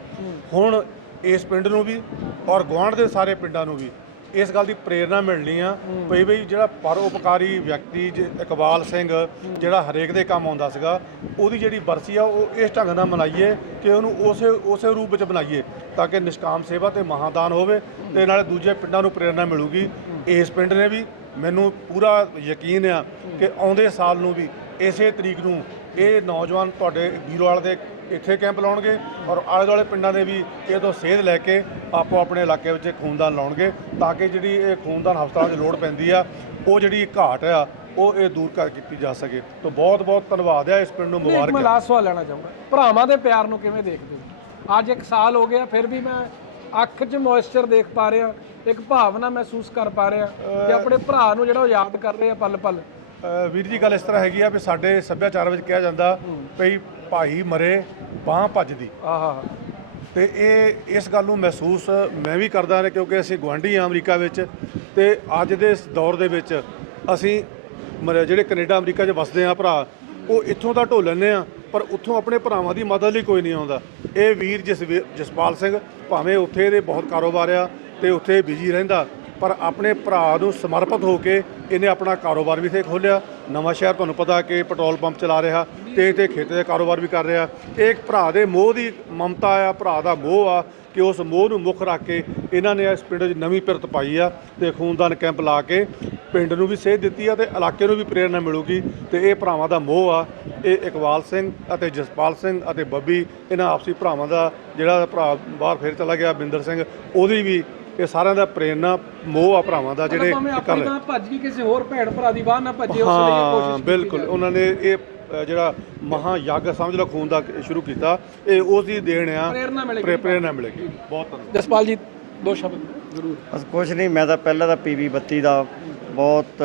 ਹੁਣ ਇਸ ਪਿੰਡ ਨੂੰ ਵੀ ਔਰ ਗੁਆਂਢ ਦੇ ਸਾਰੇ ਪਿੰਡਾਂ ਨੂੰ ਵੀ ਇਸ ਗੱਲ ਦੀ ਪ੍ਰੇਰਣਾ ਮਿਲਣੀ ਆ। ਵੀ ਬਈ ਜਿਹੜਾ ਪਰਉਪਕਾਰੀ ਵਿਅਕਤੀ ਜ- ਇਕਬਾਲ ਸਿੰਘ, ਜਿਹੜਾ ਹਰੇਕ ਦੇ ਕੰਮ ਆਉਂਦਾ ਸੀਗਾ, ਉਹਦੀ ਜਿਹੜੀ ਬਰਸੀ ਆ, ਉਹ ਇਸ ਢੰਗ ਨਾਲ ਮਨਾਈਏ ਕਿ ਉਹਨੂੰ ਉਸੇ ਉਸੇ ਰੂਪ ਵਿੱਚ ਬਣਾਈਏ ਤਾਂ ਕਿ ਨਿਸ਼ਕਾਮ ਸੇਵਾ ਤੇ ਮਹਾਦਾਨ ਹੋਵੇ ਤੇ ਨਾਲੇ ਦੂਜੇ ਪਿੰਡਾਂ ਨੂੰ ਪ੍ਰੇਰਣਾ ਮਿਲੂਗੀ। ਇਸ ਪਿੰਡ ਨੇ ਵੀ ਮੈਨੂੰ ਪੂਰਾ ਯਕੀਨ ਆ ਕਿ ਆਉਂਦੇ ਸਾਲ ਨੂੰ ਵੀ ਇਸੇ ਤਰੀਕ ਨੂੰ ਇਹ ਨੌਜਵਾਨ ਤੁਹਾਡੇ ਵੀਰਵਾਲ ਦੇ ਇੱਥੇ ਕੈਂਪ ਲਾਉਣਗੇ ਔਰ ਆਲੇ ਦੁਆਲੇ ਪਿੰਡਾਂ ਦੇ ਵੀ ਇਹ ਤੋਂ ਸੇਧ ਲੈ ਕੇ ਆਪੋ ਆਪਣੇ ਇਲਾਕੇ ਵਿੱਚ ਖੂਨਦਾਨ ਲਾਉਣਗੇ ਤਾਂ ਕਿ ਜਿਹੜੀ ਇਹ ਖੂਨਦਾਨ ਹਸਪਤਾਲਾਂ 'ਚ ਲੋੜ ਪੈਂਦੀ ਆ ਉਹ ਜਿਹੜੀ ਘਾਟ ਆ ਉਹ ਇਹ ਦੂਰ ਕਰ ਕੀਤੀ ਜਾ ਸਕੇ। ਤੋਂ ਬਹੁਤ ਬਹੁਤ ਧੰਨਵਾਦ ਆ ਇਸ ਪਿੰਡ ਨੂੰ ਮੁਬਾਰਕ ਮੈਂ ਲਾਸਟ ਸਵਾਲ ਲੈਣਾ ਚਾਹੂੰਗਾ। ਭਰਾਵਾਂ ਦੇ ਪਿਆਰ ਨੂੰ ਕਿਵੇਂ ਦੇਖਦੇ ਹੋ? ਅੱਜ ਇੱਕ ਸਾਲ ਹੋ ਗਿਆ ਫਿਰ ਵੀ ਮੈਂ ਅੱਖ 'ਚ ਮੋਇਸਚਰ ਦੇਖ ਪਾ ਰਿਹਾ ਇੱਕ ਭਾਵਨਾ ਮਹਿਸੂਸ ਕਰ ਪਾ ਰਿਹਾ ਕਿ ਆਪਣੇ ਭਰਾ ਨੂੰ ਜਿਹੜਾ ਉਹ ਯਾਦ ਕਰ ਰਹੇ ਆ ਪਲ ਪਲ ਵੀਰ ਜੀ ਗੱਲ ਇਸ ਤਰ੍ਹਾਂ ਹੈਗੀ ਆ ਵੀ ਸਾਡੇ ਸੱਭਿਆਚਾਰ ਵਿੱਚ ਕਿਹਾ ਜਾਂਦਾ ਵੀ ਭਾਈ ਮਰੇ ਬਾਹ ਭੱਜਦੀ। ਆਹਾ ਤੇ ਇਹ ਇਸ ਗੱਲ ਨੂੰ ਮਹਿਸੂਸ ਮੈਂ ਵੀ ਕਰਦਾ ਹਾਂ ਕਿਉਂਕਿ ਅਸੀਂ ਗੁਆਂਢੀ ਹਾਂ ਅਮਰੀਕਾ ਵਿੱਚ ਤੇ ਅੱਜ ਦੇ ਇਸ ਦੌਰ ਦੇ ਵਿੱਚ ਅਸੀਂ ਜਿਹੜੇ ਕੈਨੇਡਾ ਅਮਰੀਕਾ 'ਚ ਵਸਦੇ ਆ ਭਰਾ ਉਹ ਇੱਥੋਂ ਦਾ ਢੋ ਲੈਂਦੇ ਆ ਪਰ ਉੱਥੋਂ ਆਪਣੇ ਭਰਾਵਾਂ ਦੀ ਮਦਦ ਲਈ ਕੋਈ ਨਹੀਂ ਆਉਂਦਾ। ਇਹ ਵੀਰ ਜਸਪਾਲ ਸਿੰਘ ਭਾਵੇਂ ਉੱਥੇ ਦੇ ਬਹੁਤ ਕਾਰੋਬਾਰ ਆ ਤੇ ਉੱਥੇ ਬਿਜ਼ੀ ਰਹਿੰਦਾ ਪਰ ਆਪਣੇ ਭਰਾ ਨੂੰ ਸਮਰਪਿਤ ਹੋ ਕੇ ਇਹਨੇ ਆਪਣਾ ਕਾਰੋਬਾਰ ਵੀ ਇੱਥੇ ਖੋਲ੍ਹਿਆ। ਨਵਾਂ ਸ਼ਹਿਰ ਤੁਹਾਨੂੰ ਪਤਾ ਕਿ ਪੈਟਰੋਲ ਪੰਪ ਚਲਾ ਰਿਹਾ, ਤੇ ਤੇ ਖੇਤ ਦਾ ਕਾਰੋਬਾਰ ਵੀ ਕਰ ਰਿਹਾ। ਇਹ ਇੱਕ ਭਰਾ ਦੇ ਮੋਹ ਦੀ ਮਮਤਾ ਆ, ਭਰਾ ਦਾ ਮੋਹ ਆ ਕਿ ਉਸ ਮੋਹ ਨੂੰ ਮੁੱਖ ਰੱਖ ਕੇ ਇਹਨਾਂ ਨੇ ਇਸ ਪਿੰਡ 'ਚ ਨਵੀਂ ਪਿਰਤ ਪਾਈ ਆ ਤੇ ਖੂਨਦਾਨ ਕੈਂਪ ਲਾ ਕੇ ਪਿੰਡ ਨੂੰ ਵੀ ਸੇਧ ਦਿੱਤੀ ਆ ਤੇ ਇਲਾਕੇ ਨੂੰ ਵੀ ਪ੍ਰੇਰਣਾ ਮਿਲੂਗੀ। ਤੇ ਇਹ ਭਰਾਵਾਂ ਦਾ ਮੋਹ ਆ, ਇਹ ਇਕਬਾਲ ਸਿੰਘ ਅਤੇ ਜਸਪਾਲ ਸਿੰਘ ਅਤੇ ਬੱਬੀ, ਇਹਨਾਂ ਆਪਸੀ ਭਰਾਵਾਂ ਦਾ ਜਿਹੜਾ ਭਰਾ ਬਾਹਰ ਫਿਰ ਚਲਾ ਗਿਆ ਬਿੰਦਰ ਸਿੰਘ, ਉਹਦੀ ਵੀ ਇਹ ਸਾਰਿਆਂ ਦਾ ਪ੍ਰੇਰਣਾ ਮੋਹ ਆ ਭਰਾਵਾਂ ਦਾ ਜਿਹੜੇ ਕਰ ਰਹੇ ਭੱਜ ਗਈ ਕਿਸੇ ਹੋਰ ਭੈਣ ਭਰਾ ਦੀ ਬਾਹ ਨਾ ਭੱਜੇ ਉਸ ਲਈ ਇਹ ਹਾਂ ਕੋਸ਼ਿਸ਼ ਕੀਤੀ ਬਿਲਕੁਲ। ਹੈ। ਉਹਨਾਂ ਨੇ ਇਹ ਜਿਹੜਾ ਮਹਾ ਯੱਗ ਸਮਝ ਲਓ ਖੂਨ ਦਾ ਸ਼ੁਰੂ ਕੀਤਾ ਇਹ ਉਸ ਦੀ ਦੇਣ ਆ। ਪ੍ਰੇਰਨਾ ਮਿਲੇਗੀ। ਬਹੁਤ ਧੰਨਵਾਦ। ਜਸਪਾਲ ਜੀ ਦੋ ਸ਼ਬਦ। ਜ਼ਰੂਰ। ਬਸ ਕੁਛ ਨਹੀਂ ਮੈਂ ਤਾਂ ਪਹਿਲਾਂ ਤਾਂ ਪੀਵੀ ਬੱਤੀ ਦਾ ਬਹੁਤ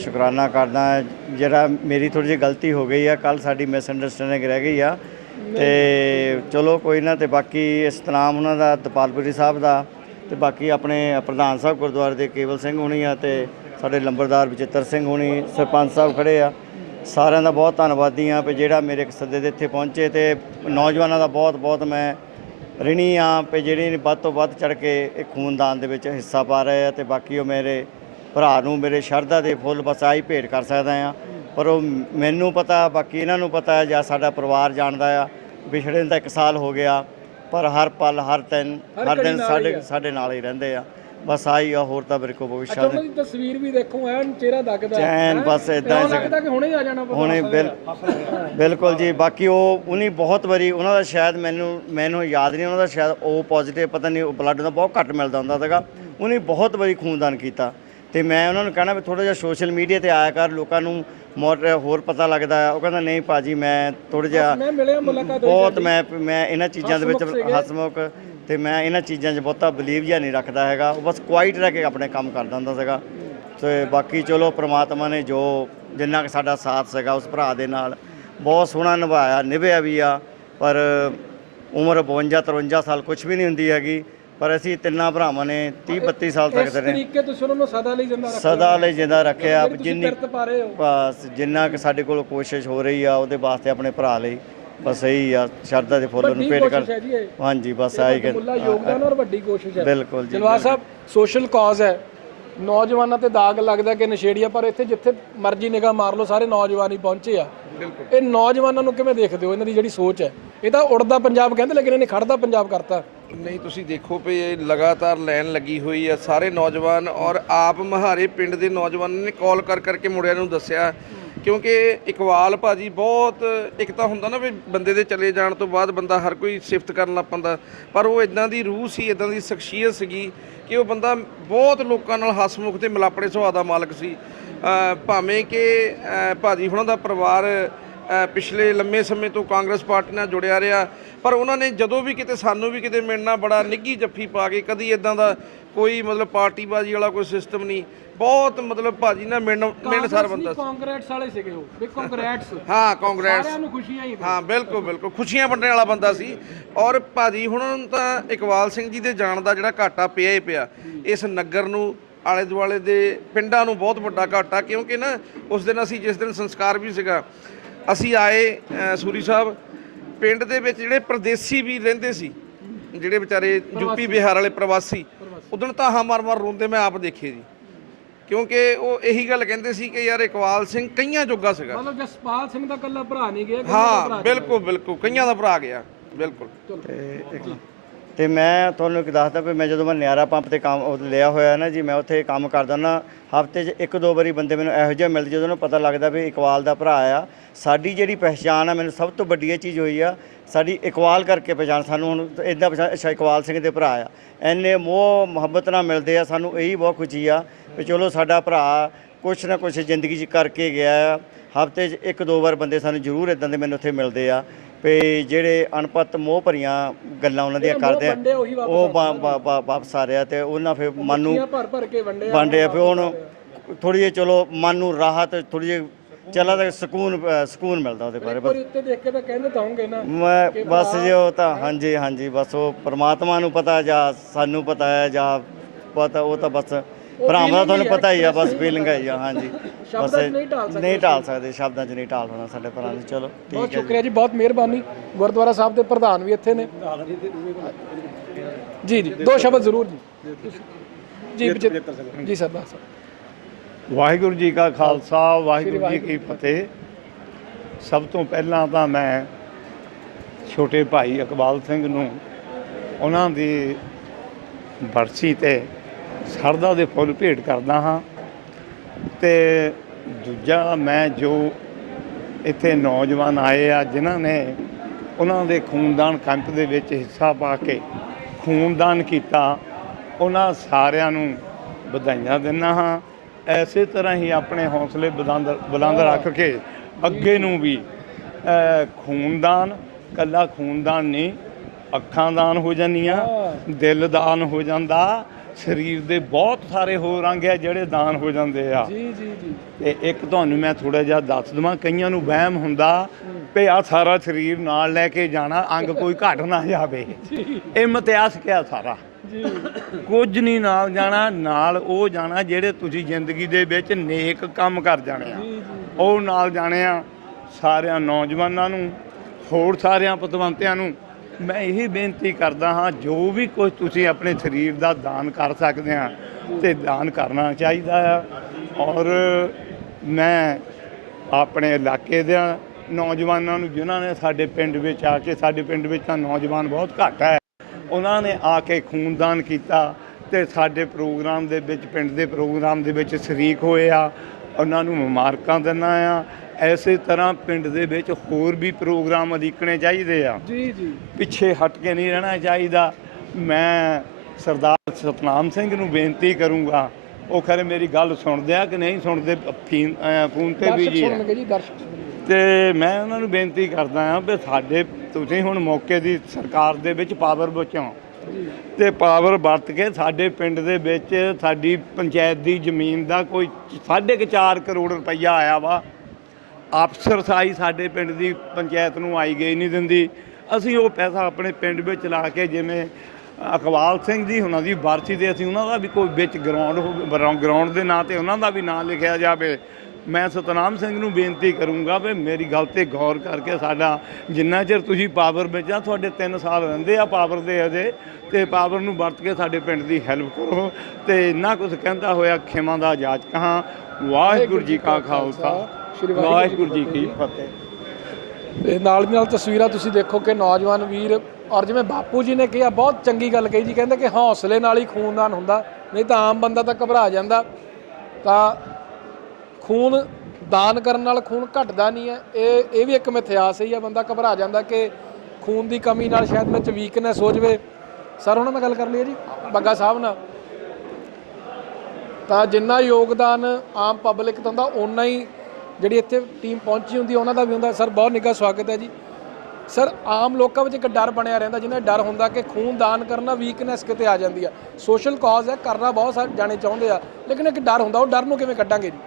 ਸ਼ੁਕਰਾਨਾ ਕਰਦਾ ਜਿਹੜਾ ਮੇਰੀ ਥੋੜੀ ਜਿਹੀ ਗਲਤੀ ਹੋ ਗਈ ਆ ਕੱਲ ਸਾਡੀ ਮਿਸ ਅੰਡਰਸਟੈਂਡਿੰਗ ਰਹਿ ਗਈ ਆ। ਤੇ ਚਲੋ ਕੋਈ ਨਾ ਤੇ ਬਾਕੀ ਇਸਤਨਾਮ ਉਹਨਾਂ ਦਾ ਦਪਾਲਪੁਰੀ ਸਾਹਿਬ ਦਾ ਤੇ ਬਾਕੀ ਆਪਣੇ ਪ੍ਰਧਾਨ ਸਾਹਿਬ ਗੁਰਦੁਆਰੇ ਦੇ ਕੇਵਲ ਸਿੰਘ ਹੋਣੀ ਆ ਤੇ ਸਾਡੇ ਲੰਬਰਦਾਰ ਬਚਿੱਤਰ ਸਿੰਘ ਹੋਣੀ, ਸਰਪੰਚ ਸਾਹਿਬ ਖੜੇ ਆ। ਸਾਰਿਆਂ ਦਾ ਬਹੁਤ ਧੰਨਵਾਦੀ ਆ ਵੀ ਜਿਹੜਾ ਮੇਰੇ ਇੱਕ ਸੱਦੇ ਦੇ ਇੱਥੇ ਪਹੁੰਚੇ ਤੇ ਨੌਜਵਾਨਾਂ ਦਾ ਬਹੁਤ ਬਹੁਤ ਮੈਂ ਰਿਣੀ ਆ ਵੀ ਜਿਹੜੇ ਨੇ ਵੱਧ ਤੋਂ ਵੱਧ ਚੜ ਕੇ ਇਹ ਖੂਨਦਾਨ ਦੇ ਵਿੱਚ ਹਿੱਸਾ ਪਾ ਰਹੇ ਆ ਤੇ ਬਾਕੀ ਉਹ ਮੇਰੇ ਭਰਾ ਨੂੰ ਮੇਰੇ ਸ਼ਰਧਾ ਦੇ ਫੁੱਲ ਬਸ ਆਈ ਭੇਟ ਕਰ ਸਕਦਾ ਆ। ਪਰ ਉਹ ਮੈਨੂੰ ਪਤਾ, ਬਾਕੀ ਇਹਨਾਂ ਨੂੰ ਪਤਾ ਜਾਂ ਸਾਡਾ ਪਰਿਵਾਰ ਜਾਣਦਾ ਆ ਵਿਛੜੇ ਨੂੰ ਤਾਂ ਇੱਕ ਸਾਲ ਹੋ ਗਿਆ। ਪਰ ਹਰ ਪਲ ਹਰ ਦਿਨ ਹਰ ਦਿਨ ਸਾਡੇ। ਸਾਡੇ ਨਾਲ ਹੀ ਰਹਿੰਦੇ ਆ। ਬਸ ਆਹੀ ਆ ਹੋਰ ਤਾਂ ਮੇਰੇ ਕੋਲ ਭਵਿੱਖ ਅੱਛਾ ਉਹਨਾਂ ਦੀ ਤਸਵੀਰ ਵੀ ਦੇਖੋ ਐਨ ਚਿਹਰਾ ਦਗਦਾ ਚੈਨ ਬਸ ਏਦਾਂ ਹੀ ਲੱਗਦਾ ਕਿ ਹੁਣੇ ਆ ਜਾਣਾ ਪਤਾ ਹੁਣੇ ਬਿਲ ਬਿਲਕੁਲ ਜੀ ਬਾਕੀ ਉਹ ਉਹਨੀ ਬਹੁਤ ਵਾਰੀ ਉਹਨਾਂ ਦਾ ਸ਼ਾਇਦ ਮੈਨੂੰ ਮੈਨੂੰ ਯਾਦ ਨਹੀਂ ਉਹਨਾਂ ਦਾ ਸ਼ਾਇਦ ਉਹ ਪੋਜ਼ਿਟਿਵ ਪਤਾ ਨਹੀਂ ਬਲੱਡ ਦਾ ਬਹੁਤ ਘੱਟ ਮਿਲਦਾ ਹੁੰਦਾ ਸੀਗਾ। ਉਹਨੇ ਬਹੁਤ ਵਾਰੀ ਖੂਨਦਾਨ ਕੀਤਾ। ਤੇ ਮੈਂ ਉਹਨਾਂ ਨੂੰ ਕਹਿਣਾ ਵੀ ਥੋੜਾ ਜਿਹਾ ਸੋਸ਼ਲ ਮੀਡੀਆ ਤੇ ਆਇਆ ਕਰ ਲੋਕਾਂ ਨੂੰ ਮੋਰ ਹੋਰ ਪਤਾ ਲੱਗਦਾ ਆ। ਉਹ ਕਹਿੰਦਾ ਨਹੀਂ ਭਾਜੀ ਮੈਂ ਥੋੜਾ ਜਿਹਾ ਮੈਂ ਮਿਲਿਆ ਮੁਲਾਕਾਤ ਹੋਈ ਬਹੁਤ ਮੈਂ ਮੈਂ ਇਹਨਾਂ ਚੀਜ਼ਾਂ ਦੇ ਵਿੱਚ ਹਸਮੁਖ ਤੇ ਮੈਂ ਇਹਨਾਂ ਚੀਜ਼ਾਂ 'ਚ ਬਹੁਤਾ ਬਲੀਵ ਜਿਹਾ ਨਹੀਂ ਰੱਖਦਾ ਹੈਗਾ। ਉਹ ਬਸ ਕੁਆਇਟ ਰਹਿ ਕੇ ਆਪਣੇ ਕੰਮ ਕਰਦਾ ਹੁੰਦਾ ਸੀਗਾ। ਤੇ ਬਾਕੀ ਚਲੋ ਪ੍ਰਮਾਤਮਾ ਨੇ ਜੋ ਜਿੰਨਾ ਕਿ ਸਾਡਾ ਸਾਥ ਸੀਗਾ ਉਸ ਭਰਾ ਦੇ ਨਾਲ ਬਹੁਤ ਸੋਹਣਾ ਨਿਭਾਇਆ ਨਿਭਿਆ ਵੀ ਆ। ਪਰ ਉਮਰ 52 53 ਸਾਲ ਕੁਝ ਵੀ ਨਹੀਂ ਹੁੰਦੀ ਹੈਗੀ। ਪਰ ਅਸੀਂ ਤਿੰਨਾਂ ਭਰਾਵਾਂ ਨੇ 30 32 ਸਾਲ ਤੱਕ ਇਸ ਦੇ ਨੇ ਤਰੀਕੇ ਤੁਸੀਂ ਉਹਨਾਂ ਨੂੰ ਸਦਾ ਲਈ ਜਿੰਦਾ ਰੱਖੋ ਸਦਾ ਲਈ ਜਿੰਦਾ ਰੱਖਿਆ ਤੁਸੀਂ ਜਿੰਨੀ ਪਿਰਤ ਪਾ ਰਹੇ ਹੋ। ਬਸ ਜਿੰਨਾ ਕਿ ਸਾਡੇ ਕੋਲ ਕੋਸ਼ਿਸ਼ ਹੋ ਰਹੀ ਆ ਉਹਦੇ ਵਾਸਤੇ ਆਪਣੇ ਭਰਾ ਲਈ ਬਸ ਇਹੀ ਆ ਸ਼ਰਧਾ ਦੇ ਫੁੱਲ ਨੂੰ ਵੱਡੀ ਭੇਟ ਕਰ ਕੋਸ਼ਿਸ਼ ਹੈ ਜੀ ਇਹ। ਹਾਂਜੀ ਬਸ ਆਹੀ ਕਿ ਮੁੱਲਾ ਯੋਗਦਾਨ ਔਰ ਵੱਡੀ ਕੋਸ਼ਿਸ਼ ਹੈ। ਬਿਲਕੁਲ ਜੀ ਜਲਵਾ ਸਾਹਿਬ ਸੋਸ਼ਲ ਕਾਜ਼ ਹੈ। ਨੌਜਵਾਨਾਂ ਤੇ ਦਾਗ ਲੱਗਦਾ ਕਿ ਨਸ਼ੇੜੀਆਂ ਪਰ ਇੱਥੇ ਜਿੱਥੇ ਮਰਜ਼ੀ ਨਿਗਾਹ ਮਾਰ ਲਓ ਸਾਰੇ ਨੌਜਵਾਨ ਹੀ ਪਹੁੰਚੇ ਆ। ਇਹ ਨੌਜਵਾਨਾਂ ਨੂੰ ਕਿਵੇਂ ਦੇਖਦੇ ਹੋ? ਇਹਨਾਂ ਦੀ ਜਿਹੜੀ ਸੋਚ ਹੈ। ਇਹ ਤਾਂ ਉੜਦਾ ਪੰਜਾਬ ਕਹਿੰਦੇ ਲੇਕਿਨ ਇਹਨੇ ਖੜਦਾ ਪੰਜਾਬ ਕਰਤਾ। ਨਹੀਂ ਤੁਸੀਂ ਦੇਖੋ ਵੀ ਇਹ ਲਗਾਤਾਰ ਲਾਈਨ ਲੱਗੀ ਹੋਈ ਆ ਸਾਰੇ ਨੌਜਵਾਨ ਔਰ ਆਪ ਮਹਾਰੇ ਪਿੰਡ ਦੇ ਨੌਜਵਾਨਾਂ ਨੇ ਕਾਲ ਕਰ ਕਰਕੇ ਮੁੰਡਿਆਂ ਨੂੰ ਦੱਸਿਆ। ਕਿਉਂਕਿ ਇਕਬਾਲ ਭਾਜੀ ਬਹੁਤ ਇੱਕ ਤਾਂ ਹੁੰਦਾ ਨਾ ਵੀ ਬੰਦੇ ਦੇ ਚਲੇ ਜਾਣ ਤੋਂ ਬਾਅਦ ਬੰਦਾ ਹਰ ਕੋਈ ਸਿਫਤ ਕਰਨ ਲੱਗ ਪੈਂਦਾ ਪਰ ਉਹ ਇਦਾਂ ਦੀ ਰੂਹ ਸੀ ਇਦਾਂ ਦੀ ਸ਼ਖਸੀਅਤ ਸੀਗੀ ਕਿ ਉਹ ਬੰਦਾ ਬਹੁਤ ਲੋਕਾਂ ਨਾਲ ਹਸਮੁਖ ਤੇ ਮਿਲਾਪੜੇ ਸੁਭਾਅ ਦਾ ਮਾਲਕ ਸੀ। ਭਾਵੇਂ ਕਿ ਅ, ਭਾਜੀ ਹੁਣਾਂ ਦਾ ਪਰਿਵਾਰ ਪਿਛਲੇ ਲੰਮੇ ਸਮੇਂ ਤੋਂ ਕਾਂਗਰਸ ਪਾਰਟੀ ਨਾਲ ਜੁੜਿਆ ਰਿਹਾ। ਪਰ ਉਹਨਾਂ ਨੇ ਜਦੋਂ ਵੀ ਕਿਤੇ ਸਾਨੂੰ ਵੀ ਕਿਤੇ ਮਿਲਣਾ ਬੜਾ ਨਿੱਗੀ ਜੱਫੀ ਪਾ ਕੇ ਕਦੀ ਇਦਾਂ ਦਾ ਕੋਈ ਮਤਲਬ ਪਾਰਟੀਬਾਜ਼ੀ ਵਾਲਾ ਕੋਈ ਸਿਸਟਮ ਨਹੀਂ ਬਹੁਤ ਮਤਲਬ ਭਾਜੀ ਨਾਲ ਮਿਲਣ ਮਿਲਣਸਾਰ ਬੰਦਾ ਸੀ। ਕਾਂਗਰਸ ਵਾਲੇ ਸੀਗੇ ਉਹ। ਵੀ ਕਾਂਗਰਸ। (laughs) ਹਾਂ ਕਾਂਗਰਸ। ਸਾਰਿਆਂ ਨੂੰ ਖੁਸ਼ੀਆਂ ਹੀ ਹਾਂ ਬਿਲਕੁਲ ਬਿਲਕੁਲ। ਖੁਸ਼ੀਆਂ ਵੰਡਣ ਵਾਲਾ ਬੰਦਾ ਸੀ। ਔਰ ਭਾਜੀ ਹੁਣ ਨੂੰ ਤਾਂ ਇਕਬਾਲ ਸਿੰਘ ਜੀ ਦੇ ਜਾਣ ਦਾ ਜਿਹੜਾ ਘਾਟਾ ਪਿਆ ਹੀ ਪਿਆ। ਇਸ ਨਗਰ ਨੂੰ ਆਲੇ ਦੁਆਲੇ ਦੇ ਪਿੰਡਾਂ ਨੂੰ ਬਹੁਤ ਵੱਡਾ ਘਾਟਾ ਕਿਉਂਕਿ ਨਾ ਉਸ ਦਿਨ ਅਸੀਂ ਜਿਸ ਦਿਨ ਸੰਸਕਾਰ ਵੀ ਸੀਗਾ ਅਸੀਂ ਆਏ ਸੂਰੀ ਸਾਹਿਬ। ਪਿੰਡ ਦੇ ਵਿੱਚ ਜਿਹੜੇ ਪ੍ਰਦੇਸੀ ਵੀ ਰਹਿੰਦੇ ਸੀ ਜਿਹੜੇ ਵਿਚਾਰੇ ਯੂਪੀ ਬਿਹਾਰ ਵਾਲੇ ਪ੍ਰਵਾਸੀ ਉਦੋਂ ਤਾਂ ਹਾਂ ਮਾਰ ਮਾਰ ਰੋਂਦੇ ਮੈਂ ਆਪ ਦੇਖੇ ਜੀ। ਕਿਉਂਕਿ ਉਹ ਇਹੀ ਗੱਲ ਕਹਿੰਦੇ ਸੀ ਕਿ ਯਾਰ ਇਕਬਾਲ ਸਿੰਘ ਕਈਆਂ ਜੋਗਾ ਸੀਗਾ। ਮਤਲਬ ਜਸਪਾਲ ਸਿੰਘ ਦਾ ਕੱਲਾ ਭਰਾ ਨਹੀਂ ਗਿਆ ਹਾਂ ਬਿਲਕੁਲ ਬਿਲਕੁਲ ਕਈਆਂ ਦਾ ਭਰਾ ਗਿਆ ਬਿਲਕੁਲ। ਤੇ ਇੱਕ- ਤੇ ਮੈਂ ਤੁਹਾਨੂੰ ਇੱਕ ਦੱਸਦਾ ਵੀ ਮੈਂ ਜਦੋਂ ਮੈਂ ਨਿਆਰਾ ਪੰਪ ਤੇ ਕੰਮ ਉਹ ਲਿਆ ਹੋਇਆ ਨਾ ਜੀ, ਮੈਂ ਉੱਥੇ ਕੰਮ ਕਰਦਾ ਨਾ, ਹਫ਼ਤੇ 'ਚ ਇੱਕ ਦੋ ਵਾਰੀ ਬੰਦੇ ਮੈਨੂੰ ਇਹੋ ਜਿਹਾ ਮਿਲਦੇ ਜਦੋਂ ਉਹਨਾਂ ਪਤਾ ਲੱਗਦਾ ਵੀ ਇਕਬਾਲ ਦਾ ਭਰਾ ਆ, ਸਾਡੀ ਜਿਹੜੀ ਪਹਿਚਾਣ ਆ ਮੈਨੂੰ ਸਭ ਤੋਂ ਵੱਡੀ ਇਹ ਚੀਜ਼ ਹੋਈ ਆ, ਸਾਡੀ ਇਕਬਾਲ ਕਰਕੇ ਪਹਿਚਾਣ ਸਾਨੂੰ ਹੁਣ ਇਦਾਂ ਪਛਾਣ, ਅੱਛਾ ਇਕਬਾਲ ਸਿੰਘ ਦੇ ਭਰਾ ਆ। ਐਨੇ ਮੋਹ ਮੁਹੱਬਤ ਨਾਲ ਮਿਲਦੇ ਆ, ਸਾਨੂੰ ਇਹੀ ਬਹੁਤ ਖੁਸ਼ੀ ਆ ਵੀ ਚਲੋ ਸਾਡਾ ਭਰਾ ਕੁਛ ਨਾ ਕੁਛ ਜ਼ਿੰਦਗੀ 'ਚ ਕਰਕੇ ਗਿਆ ਆ, ਹਫ਼ਤੇ 'ਚ ਇੱਕ ਦੋ ਵਾਰ ਬੰਦੇ ਸਾਨੂੰ ਜ਼ਰੂਰ ਇਦਾਂ ਦੇ ਮੈਨੂੰ ਉੱਥੇ ਮਿਲਦੇ ਆ। ਵੀ ਜਿਹੜੇ ਅਣਪਤ ਮੋਹ ਭਰੀਆਂ ਗੱਲਾਂ ਉਹਨਾਂ ਦੀਆਂ ਕਰਦੇ ਆ ਉਹੀ ਵਾਪਸ ਆ ਰਿਹਾ ਤੇ ਉਹਨਾਂ ਫਿਰ ਮਨ ਨੂੰ ਭਰ ਭਰ ਕੇ ਵੰਡੇ ਵੰਡੇ ਫਿਰ ਹੁਣ ਥੋੜੀ ਜਿਹੀ ਚਲੋ ਮਨ ਨੂੰ ਰਾਹਤ ਥੋੜੀ ਜਿਹੀ ਚਲਾ ਤਾਂ ਸਕੂਨ ਸਕੂਨ ਮਿਲਦਾ ਉਹਦੇ ਬਾਰੇ ਵਾਰੀ ਉੱਤੇ ਦੇਖ ਕੇ ਤਾਂ ਕਹਿੰਦੇ ਤਾਂ ਨਾ ਮੈਂ ਬਸ ਜੀ ਉਹ ਤਾਂ ਹਾਂਜੀ ਹਾਂਜੀ ਬਸ ਉਹ ਪ੍ਰਮਾਤਮਾ ਨੂੰ ਪਤਾ ਜਾਂ ਸਾਨੂੰ ਪਤਾ ਹੈ ਜਾਂ ਪਤਾ ਉਹ ਤਾਂ ਬਸ ਭਰਾਵਾਂ ਦਾ ਤੁਹਾਨੂੰ ਪਤਾ ਹੀ ਆ ਬਸ ਫੀਲਿੰਗ ਹੈ ਜੀ ਹਾਂਜੀ। (laughs) ਸ਼ਬਦਾਂ 'ਚ ਨਹੀਂ ਢਾਲ ਸਕਦੇ ਨਹੀਂ ਢਾਲ ਸਕਦੇ ਸ਼ਬਦਾਂ 'ਚ ਨਹੀਂ ਢਾਲ ਹੋਣਾ ਸਾਡੇ ਭਰਾ ਨੂੰ। ਚਲੋ ਬਹੁਤ ਠੀਕ ਹੈ ਜੀ। ਸ਼ੁਕਰੀਆ ਜੀ ਬਹੁਤ ਮਿਹਰਬਾਨੀ। ਗੁਰਦੁਆਰਾ ਸਾਹਿਬ ਦੇ ਪ੍ਰਧਾਨ ਵੀ ਇੱਥੇ ਨੇ। ਜੀ ਜੀ ਦੋ ਸ਼ਬਦ ਜ਼ਰੂਰ ਜੀ। ਜੀ ਬਚਿੱਤਰ ਜੀ ਸਰਦਾਰ ਸਾਹਿਬ ਵਾਹਿਗੁਰੂ ਜੀ ਕਾ ਖਾਲਸਾ ਵਾਹਿਗੁਰੂ ਜੀ ਕੀ ਫਤਿਹ। ਸਭ ਤੋਂ ਪਹਿਲਾਂ ਤਾਂ ਮੈਂ ਛੋਟੇ ਭਾਈ ਇਕਬਾਲ ਸਿੰਘ ਨੂੰ ਉਹਨਾਂ ਦੀ ਬਰਸੀ ਤੇ ਸਰਦਾ ਦੇ ਫੁੱਲ ਭੇਟ ਕਰਦਾ ਹਾਂ। ਤੇ ਦੂਜਾ ਮੈਂ ਜੋ ਇੱਥੇ ਨੌਜਵਾਨ ਆਏ ਆ, ਜਿਨ੍ਹਾਂ ਨੇ ਉਹਨਾਂ ਦੇ ਖੂਨਦਾਨ ਕੈਂਪ ਦੇ ਵਿੱਚ ਹਿੱਸਾ ਪਾ ਕੇ ਖੂਨਦਾਨ ਕੀਤਾ, ਉਹਨਾਂ ਸਾਰਿਆਂ ਨੂੰ ਵਧਾਈਆਂ ਦਿੰਦਾ ਹਾਂ। ਐਸੇ ਤਰ੍ਹਾਂ ਹੀ ਆਪਣੇ ਹੌਸਲੇ ਬੁਲੰਦ ਬੁਲੰਦ ਰੱਖ ਕੇ ਅੱਗੇ ਨੂੰ ਵੀ ਖੂਨਦਾਨ, ਕੱਲਾ ਖੂਨਦਾਨ ਨਹੀਂ ਅੱਖਾਂ ਦਾਨ ਹੋ ਜਾਂਦੀਆਂ ਦਿਲ ਦਾਨ ਹੋ ਜਾਂਦਾ ਸਰੀਰ ਦੇ ਬਹੁਤ ਸਾਰੇ ਹੋਰ ਅੰਗ ਆ ਜਿਹੜੇ ਦਾਨ ਹੋ ਜਾਂਦੇ ਆ। ਜੀ ਜੀ ਜੀ। ਤੇ ਇੱਕ ਤੁਹਾਨੂੰ ਮੈਂ ਥੋੜਾ ਜਿਹਾ ਦੱਸ ਦਵਾਂ ਕਈਆਂ ਨੂੰ ਵਹਿਮ ਹੁੰਦਾ ਵੀ ਆ ਸਾਰਾ ਸਰੀਰ ਨਾਲ ਲੈ ਕੇ ਜਾਣਾ ਅੰਗ ਕੋਈ ਘਟ ਨਾ ਜਾਵੇ। ਇਹ ਮਿਥਿਆਸ ਕਿਹਾ ਸਾਰਾ? ਜੀ। ਕੁਝ ਨਹੀਂ ਨਾਲ ਜਾਣਾ ਨਾਲ ਉਹ ਜਾਣਾ ਜਿਹੜੇ ਤੁਸੀਂ ਜ਼ਿੰਦਗੀ ਦੇ ਵਿੱਚ ਨੇਕ ਕੰਮ ਕਰ ਜਾਣੇ ਆ। ਉਹ ਨਾਲ ਜਾਣੇ ਆ ਸਾਰਿਆਂ ਨੌਜਵਾਨਾਂ ਨੂੰ ਹੋਰ ਸਾਰਿਆਂ ਪਤਵੰਤਿਆਂ ਨੂੰ ਮੈਂ ਇਹੀ ਬੇਨਤੀ ਕਰਦਾ ਹਾਂ, ਜੋ ਵੀ ਕੁਝ ਤੁਸੀਂ ਆਪਣੇ ਸਰੀਰ ਦਾ ਦਾਨ ਕਰ ਸਕਦੇ ਆ ਤੇ ਦਾਨ ਕਰਨਾ ਚਾਹੀਦਾ ਆ। ਔਰ ਮੈਂ ਆਪਣੇ ਇਲਾਕੇ ਦੇ ਨੌਜਵਾਨਾਂ ਨੂੰ, ਜਿਨ੍ਹਾਂ ਨੇ ਸਾਡੇ ਪਿੰਡ ਵਿੱਚ ਆ ਕੇ, ਸਾਡੇ ਪਿੰਡ ਵਿੱਚ ਤਾਂ ਨੌਜਵਾਨ ਬਹੁਤ ਘੱਟ ਹੈ, ਉਹਨਾਂ ਨੇ ਆ ਕੇ ਖੂਨਦਾਨ ਕੀਤਾ ਤੇ ਸਾਡੇ ਪ੍ਰੋਗਰਾਮ ਦੇ ਵਿੱਚ, ਪਿੰਡ ਦੇ ਪ੍ਰੋਗਰਾਮ ਦੇ ਵਿੱਚ ਸ਼ਰੀਕ ਹੋਏ ਆ। ਉਹਨਾਂ ਨੂੰ ਮੁਬਾਰਕਾਂ ਦਿੰਦਾ ਆ ਐਸੇ ਤਰ੍ਹਾਂ ਪਿੰਡ ਦੇ ਵਿੱਚ ਹੋਰ ਵੀ ਪ੍ਰੋਗਰਾਮ ਅਧਿਕਣੇ ਚਾਹੀਦੇ ਆ। ਜੀ ਜੀ। ਪਿੱਛੇ ਹਟ ਕੇ ਨਹੀਂ ਰਹਿਣਾ ਚਾਹੀਦਾ। ਮੈਂ ਸਰਦਾਰ ਸਤਨਾਮ ਸਿੰਘ ਨੂੰ ਬੇਨਤੀ ਕਰੂੰਗਾ ਉਹ ਖਰੇ ਮੇਰੀ ਗੱਲ ਸੁਣਦੇ ਆ ਕਿ ਨਹੀਂ ਸੁਣਦੇ ਫੀਨ- ਤੇ ਵੀ ਜੀ ਤੇ ਮੈਂ ਉਹਨਾਂ ਨੂੰ ਬੇਨਤੀ ਕਰਦਾ ਹਾਂ ਵੀ ਸਾਡੇ ਤੁਸੀਂ ਹੁਣ ਮੌਕੇ ਦੀ ਸਰਕਾਰ ਦੇ ਵਿੱਚ ਪਾਵਰ ਬਚੋ ਤੇ ਪਾਵਰ ਵਰਤ ਕੇ ਸਾਡੇ ਪਿੰਡ ਦੇ ਵਿੱਚ ਸਾਡੀ ਪੰਚਾਇਤ ਦੀ ਜ਼ਮੀਨ ਦਾ ਕੋਈ 4.5 ਕਰੋੜ ਰੁਪਈਆ ਆਇਆ ਵਾ ਅਫਸਰ ਸਾਈ ਸਾਡੇ ਪਿੰਡ ਦੀ ਪੰਚਾਇਤ ਨੂੰ ਆਈ ਗਈ ਨਹੀਂ ਦਿੰਦੀ। ਅਸੀਂ ਉਹ ਪੈਸਾ ਆਪਣੇ ਪਿੰਡ ਵਿੱਚ ਲਾ ਕੇ ਜਿਵੇਂ ਅਕਵਾਲ ਸਿੰਘ ਜੀ ਉਹਨਾਂ ਦੀ ਬਰਸੀ ਦੇ ਅਸੀਂ ਉਹਨਾਂ ਦਾ ਵੀ ਕੋਈ ਵਿੱਚ ਗਰਾਊਂਡ ਗਰਾਊਂਡ ਦੇ ਨਾਂ ਤੇ ਉਹਨਾਂ ਦਾ ਵੀ ਨਾਂ ਲਿਖਿਆ ਜਾਵੇ। ਮੈਂ ਸਤਨਾਮ ਸਿੰਘ ਨੂੰ ਬੇਨਤੀ ਕਰੂੰਗਾ ਵੀ ਮੇਰੀ ਗੱਲ ਤੇ ਗੌਰ ਕਰਕੇ ਸਾਡਾ ਜਿੰਨਾ ਚਿਰ ਤੁਸੀਂ ਪਾਵਰ ਵਿੱਚ ਆ, ਤੁਹਾਡੇ 3 ਸਾਲ ਰਹਿੰਦੇ ਆ ਪਾਵਰ ਦੇ ਅਜੇ ਤੇ ਪਾਵਰ ਨੂੰ ਵਰਤ ਕੇ ਸਾਡੇ ਪਿੰਡ ਦੀ ਹੈਲਪ ਕਰੋ ਤੇ ਇੰਨਾ ਕੁਝ ਕਹਿੰਦਾ ਹੋਇਆ ਖਿਮਾ ਦਾ ਜਾਚਕ। ਹਾਂ ਵਾਹਿਗੁਰੂ ਜੀ ਕਾ ਖਾਲਸਾ। ਵਾਹਿਗੁਰੂ ਜੀ ਕੀ ਫਤਿਹ। ਤੇ ਨਾਲ ਦੀ ਨਾਲ ਤਸਵੀਰਾਂ ਤੁਸੀਂ ਦੇਖੋ ਕਿ ਨੌਜਵਾਨ ਵੀਰ ਔਰ ਜਿਵੇਂ ਬਾਪੂ ਜੀ ਨੇ ਕਿਹਾ ਬਹੁਤ ਚੰਗੀ ਗੱਲ ਕਹੀ ਜੀ ਕਹਿੰਦੇ ਕਿ ਹੌਸਲੇ ਨਾਲ ਹੀ ਖੂਨਦਾਨ ਹੁੰਦਾ ਨਹੀਂ ਤਾਂ ਆਮ ਬੰਦਾ ਤਾਂ ਘਬਰਾ ਜਾਂਦਾ। ਤਾਂ ਖੂਨ ਦਾਨ ਕਰਨ ਨਾਲ ਖੂਨ ਘਟਦਾ ਨਹੀਂ ਹੈ। ਇਹ ਇਹ ਵੀ ਇੱਕ ਮਿਥਿਆਸ ਹੀ ਆ ਬੰਦਾ ਘਬਰਾ ਜਾਂਦਾ ਕਿ ਖੂਨ ਦੀ ਕਮੀ ਨਾਲ ਸ਼ਾਇਦ ਮੇਰੇ ਚ ਵੀਕਨੈਸ ਹੋ ਜਾਵੇ। ਸਰ ਉਹਨਾਂ ਨਾਲ ਗੱਲ ਕਰ ਲਈਏ ਜੀ ਬੱਗਾ ਸਾਹਿਬ ਨਾਲ। ਤਾਂ ਜਿੰਨਾ ਯੋਗਦਾਨ ਆਮ ਪਬਲਿਕ ਦਾ ਹੁੰਦਾ ਓਨਾ ਹੀ ਜਿਹੜੀ ਇੱਥੇ ਟੀਮ ਪਹੁੰਚੀ ਹੁੰਦੀ ਹੈ ਉਹਨਾਂ ਦਾ ਵੀ ਹੁੰਦਾ। ਸਰ, ਬਹੁਤ ਨਿੱਘਾ ਸਵਾਗਤ ਹੈ ਜੀ। ਸਰ, ਆਮ ਲੋਕਾਂ ਵਿੱਚ ਇੱਕ ਡਰ ਬਣਿਆ ਰਹਿੰਦਾ ਜਿਹਨਾਂ ਡਰ ਹੁੰਦਾ ਕਿ ਖੂਨ ਦਾਨ ਕਰਨਾ ਵੀਕਨੈਸ ਕਿਤੇ ਆ ਜਾਂਦੀ ਆ। ਸੋਸ਼ਲ ਕਾਜ਼ ਹੈ, ਕਰਨਾ ਬਹੁਤ ਸਾਰੇ ਜਾਣੇ ਚਾਹੁੰਦੇ ਆ, ਲੇਕਿਨ ਇੱਕ ਡਰ ਹੁੰਦਾ, ਉਹ ਡਰ ਨੂੰ ਕਿਵੇਂ ਕੱਢਾਂਗੇ ਜੀ?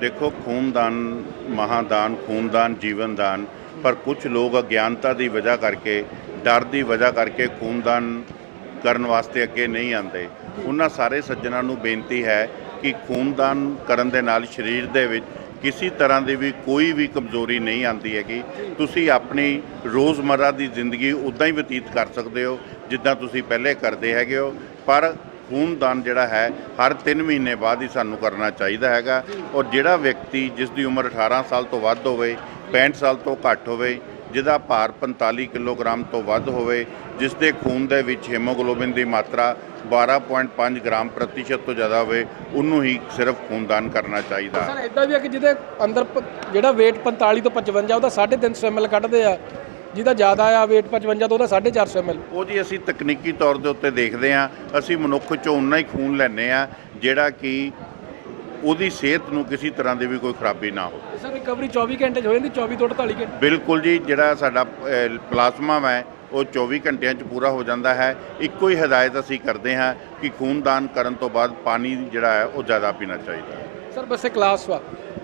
ਦੇਖੋ, ਖੂਨਦਾਨ, ਮਹਾਦਾਨ, ਖੂਨਦਾਨ, ਜੀਵਨਦਾਨ, ਪਰ ਕੁਝ ਲੋਕ ਅਗਿਆਨਤਾ ਦੀ ਵਜ੍ਹਾ ਕਰਕੇ, ਡਰ ਦੀ ਵਜ੍ਹਾ ਕਰਕੇ ਖੂਨਦਾਨ ਕਰਨ ਵਾਸਤੇ ਅੱਗੇ ਨਹੀਂ ਆਉਂਦੇ। ਉਹਨਾਂ ਸਾਰੇ ਸੱਜਣਾਂ ਨੂੰ ਬੇਨਤੀ ਹੈ ਕਿ ਖੂਨਦਾਨ ਕਰਨ ਦੇ ਨਾਲ ਸਰੀਰ ਦੇ ਵਿੱਚ ਕਿਸੇ ਤਰ੍ਹਾਂ ਦੀ ਵੀ ਕੋਈ ਵੀ ਕਮਜ਼ੋਰੀ ਨਹੀਂ ਆਉਂਦੀ ਹੈਗੀ। ਤੁਸੀਂ ਆਪਣੀ ਰੋਜ਼ਮਰਰਾ ਦੀ ਜ਼ਿੰਦਗੀ ਉਦਾਂ ਹੀ ਬਤੀਤ ਕਰ ਸਕਦੇ ਹੋ, ਜਿੱਦਾਂ ਤੁਸੀਂ ਪਹਿਲੇ ਕਰਦੇ ਹੈਗੇ ਹੋ। ਪਰ ਖੂਨਦਾਨ ਜਿਹੜਾ ਹੈ, ਹਰ 3 ਮਹੀਨੇ ਬਾਅਦ ਹੀ ਸਾਨੂੰ ਕਰਨਾ ਚਾਹੀਦਾ ਹੈਗਾ। ਔਰ ਜਿਹੜਾ ਵਿਅਕਤੀ ਜਿਸ ਦੀ ਉਮਰ 18 ਸਾਲ ਤੋਂ ਵੱਧ ਹੋਵੇ 65 ਸਾਲ ਤੋਂ ਘੱਟ ਹੋਵੇ ਜਿਹਦਾ ਭਾਰ 45 ਕਿਲੋਗ੍ਰਾਮ ਤੋਂ ਵੱਧ ਹੋਵੇ ਜਿਸ ਦੇ ਖੂਨ ਦੇ ਵਿੱਚ ਹੀਮੋਗਲੋਬਿਨ ਦੀ ਮਾਤਰਾ 12.5 ਗ੍ਰਾਮ ਪ੍ਰਤੀਸ਼ਤ ਤੋਂ ਜ਼ਿਆਦਾ ਹੋਵੇ ਉਹਨੂੰ ਹੀ ਸਿਰਫ ਖੂਨਦਾਨ ਕਰਨਾ ਚਾਹੀਦਾ। ਸਰ ਇਦਾਂ ਵੀ ਹੈ ਕਿ ਜਿਹਦੇ ਅੰਦਰ ਜਿਹੜਾ weight 45 ਤੋਂ 55 ਉਹਦਾ 350 ml ਕੱਢਦੇ ਆ। ਜਿਹਦਾ ਜ਼ਿਆਦਾ ਆ weight 55 ਤੋਂ ਉਹਦਾ 450 ml ਉਹ ਜੀ ਅਸੀਂ ਤਕਨੀਕੀ ਤੌਰ ਦੇ ਉੱਤੇ ਦੇਖਦੇ ਹਾਂ। ਅਸੀਂ ਮਨੁੱਖ ਚੋਂ ਉਨਾ ਹੀ ਖੂਨ ਲੈਂਦੇ ਆ ਜਿਹੜਾ ਕਿ ਉਹਦੀ ਸਿਹਤ ਨੂੰ ਕਿਸੇ ਤਰ੍ਹਾਂ ਦੀ ਵੀ ਕੋਈ ਖਰਾਬੀ ਨਾ ਹੋ ਸਰ ਰਿਕਵਰੀ 24 ਘੰਟੇ 'ਚ ਹੋ ਜਾਂਦੀ 24 ਤੋਂ 48 ਘੰਟੇ? ਬਿਲਕੁਲ ਜੀ ਜਿਹੜਾ ਸਾਡਾ ਅਹ, ਪਲਾਜ਼ਮਾ ਹੈ ਉਹ 24 ਘੰਟਿਆਂ 'ਚ ਪੂਰਾ ਹੋ ਜਾਂਦਾ ਹੈ। ਇੱਕੋ ਹੀ ਹਦਾਇਤ ਅਸੀਂ ਕਰਦੇ ਹਾਂ ਕਿ ਖੂਨਦਾਨ ਕਰਨ ਤੋਂ ਬਾਅਦ ਪਾਣੀ ਜਿਹੜਾ ਹੈ ਉਹ ਜ਼ਿਆਦਾ ਪੀਣਾ ਚਾਹੀਦਾ ਹੈ। ਸਰ ਬਸ ਇਹ ਕਲਾਸ ਵਾ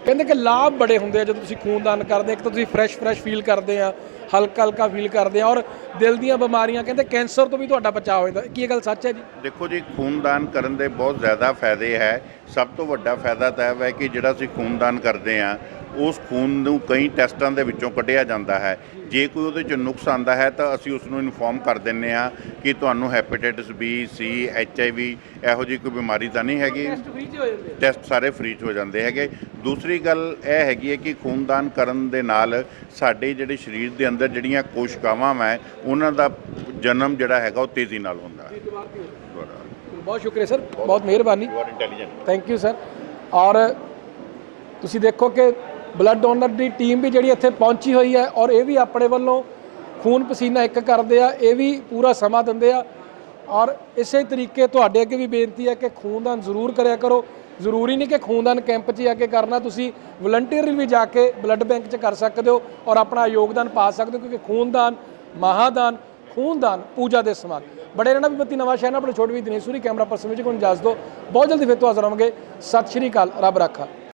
ਕਹਿੰਦੇ ਕਿ ਲਾਭ ਬੜੇ ਹੁੰਦੇ ਆ ਜਦੋਂ ਤੁਸੀਂ ਖੂਨਦਾਨ ਕਰਦੇ ਇੱਕ ਤਾਂ ਤੁਸੀਂ ਫਰੈਸ਼ ਫਰੈਸ਼ ਫੀਲ ਕਰਦੇ ਆ, ਹਲਕਾ ਹਲਕਾ ਫੀਲ ਕਰਦੇ ਆ ਔਰ ਦਿਲ ਦੀਆਂ ਬਿਮਾਰੀਆਂ, ਕਹਿੰਦੇ ਕੈਂਸਰ ਤੋਂ ਵੀ ਤੁਹਾਡਾ ਬਚਾਅ ਹੋ ਜਾਂਦਾ। ਕੀ ਇਹ ਗੱਲ ਸੱਚ ਹੈ ਜੀ? ਦੇਖੋ ਜੀ, ਖੂਨਦਾਨ ਕਰਨ ਦੇ ਬਹੁਤ ਜ਼ਿਆਦਾ ਫਾਇਦੇ ਹੈ। ਸਭ ਤੋਂ ਵੱਡਾ ਫਾਇਦਾ ਤਾਂ ਇਹ ਹੈ ਕਿ ਜਿਹੜਾ ਅਸੀਂ ਖੂਨਦਾਨ ਕਰਦੇ ਆ ਉਸ ਖੂਨ ਨੂੰ ਕਈ ਟੈਸਟਾਂ ਦੇ ਵਿੱਚੋਂ ਕੱਢਿਆ ਜਾਂਦਾ ਹੈ। ਜੇ ਕੋਈ ਉਹਦੇ ਚ ਨੁਕਸ ਆਂਦਾ ਹੈ ਤਾਂ ਅਸੀਂ ਉਸ ਨੂੰ ਇਨਫੋਰਮ ਕਰ ਦਿੰਨੇ ਆ ਕਿ ਤੁਹਾਨੂੰ hepatitis B C H I V ਇਹੋ ਜਿਹੀ ਕੋਈ ਬਿਮਾਰੀ ਤਾਂ ਨਹੀਂ ਹੈਗੀ। ਫ੍ਰੀ ਚ ਹੋ ਜਾਂਦੇ ਟੈਸਟ ਸਾਰੇ ਫ੍ਰੀ ਚ ਹੋ ਜਾਂਦੇ ਹੈਗੇ। ਦੂਸਰੀ ਗੱਲ ਇਹ ਹੈਗੀ ਹੈ ਕਿ ਖੂਨਦਾਨ ਕਰਨ ਦੇ ਨਾਲ ਸਾਡੇ ਜਿਹੜੇ ਸਰੀਰ ਦੇ ਅੰਦਰ ਜਿਹੜੀਆਂ ਕੋਸ਼ਿਕਾਵਾਂ ਹੈ ਉਹਨਾਂ ਦਾ ਜਨਮ ਜਿਹੜਾ ਹੈਗਾ ਉਹ ਤੇਜ਼ੀ ਨਾਲ ਹੁੰਦਾ ਹੈ। ਬਹੁਤ ਸ਼ੁਕਰੀਆ ਸਰ ਬਹੁਤ ਮਿਹਰਬਾਨੀ। ਇੰਟੈਲੀਜੈਂਟ ਥੈਂਕ ਯੂ ਸਰ ਔਰ ਤੁਸੀਂ ਦੇਖੋ ਕਿ ਬਲੱਡ ਡੋਨਰ ਦੀ ਟੀਮ ਵੀ ਜਿਹੜੀ ਇੱਥੇ ਪਹੁੰਚੀ ਹੋਈ ਹੈ ਔਰ ਇਹ ਵੀ ਆਪਣੇ ਵੱਲੋਂ ਖੂਨ ਪਸੀਨਾ ਇੱਕ ਕਰਦੇ ਆ, ਇਹ ਵੀ ਪੂਰਾ ਸਮਾਂ ਦਿੰਦੇ ਆ। ਔਰ ਇਸੇ ਤਰੀਕੇ ਤੁਹਾਡੇ ਅੱਗੇ ਵੀ ਬੇਨਤੀ ਹੈ ਕਿ ਖੂਨਦਾਨ ਜ਼ਰੂਰ ਕਰਿਆ ਕਰੋ। ਜ਼ਰੂਰੀ ਨਹੀਂ ਕਿ ਖੂਨਦਾਨ ਕੈਂਪ 'ਚ ਜਾ ਕੇ ਕਰਨਾ, ਤੁਸੀਂ ਵਲੰਟੀਅਰ ਵੀ ਜਾ ਕੇ ਬਲੱਡ ਬੈਂਕ 'ਚ ਕਰ ਸਕਦੇ ਹੋ ਔਰ ਆਪਣਾ ਯੋਗਦਾਨ ਪਾ ਸਕਦੇ ਹੋ ਕਿਉਂਕਿ ਖੂਨਦਾਨ, ਮਹਾਦਾਨ, ਖੂਨਦਾਨ ਪੂਜਾ ਦੇ ਸਮਾਨ। ਬੜੇ ਰਹਿਣਾ ਵੀ ਬੱਤੀ ਨਵਾਂ ਸ਼ਹਿਰ ਨਾਲ, ਆਪਣੇ ਛੋਟੇ ਵੀ ਦਿਨੇਸ਼ੂਰੀ ਕੈਮਰਾ ਪਰਸਨ ਵਿੱਚ ਕੋਈ ਇਜਾਜ਼ਤ ਦਿਓ। ਬਹੁਤ ਜਲਦੀ ਫਿਰ ਤੋਂ ਹਾਜ਼ਰ ਹੋਵਾਂਗੇ। ਸਤਿ ਸ਼੍ਰੀ ਅਕਾਲ, ਰੱਬ ਰਾਖਾ।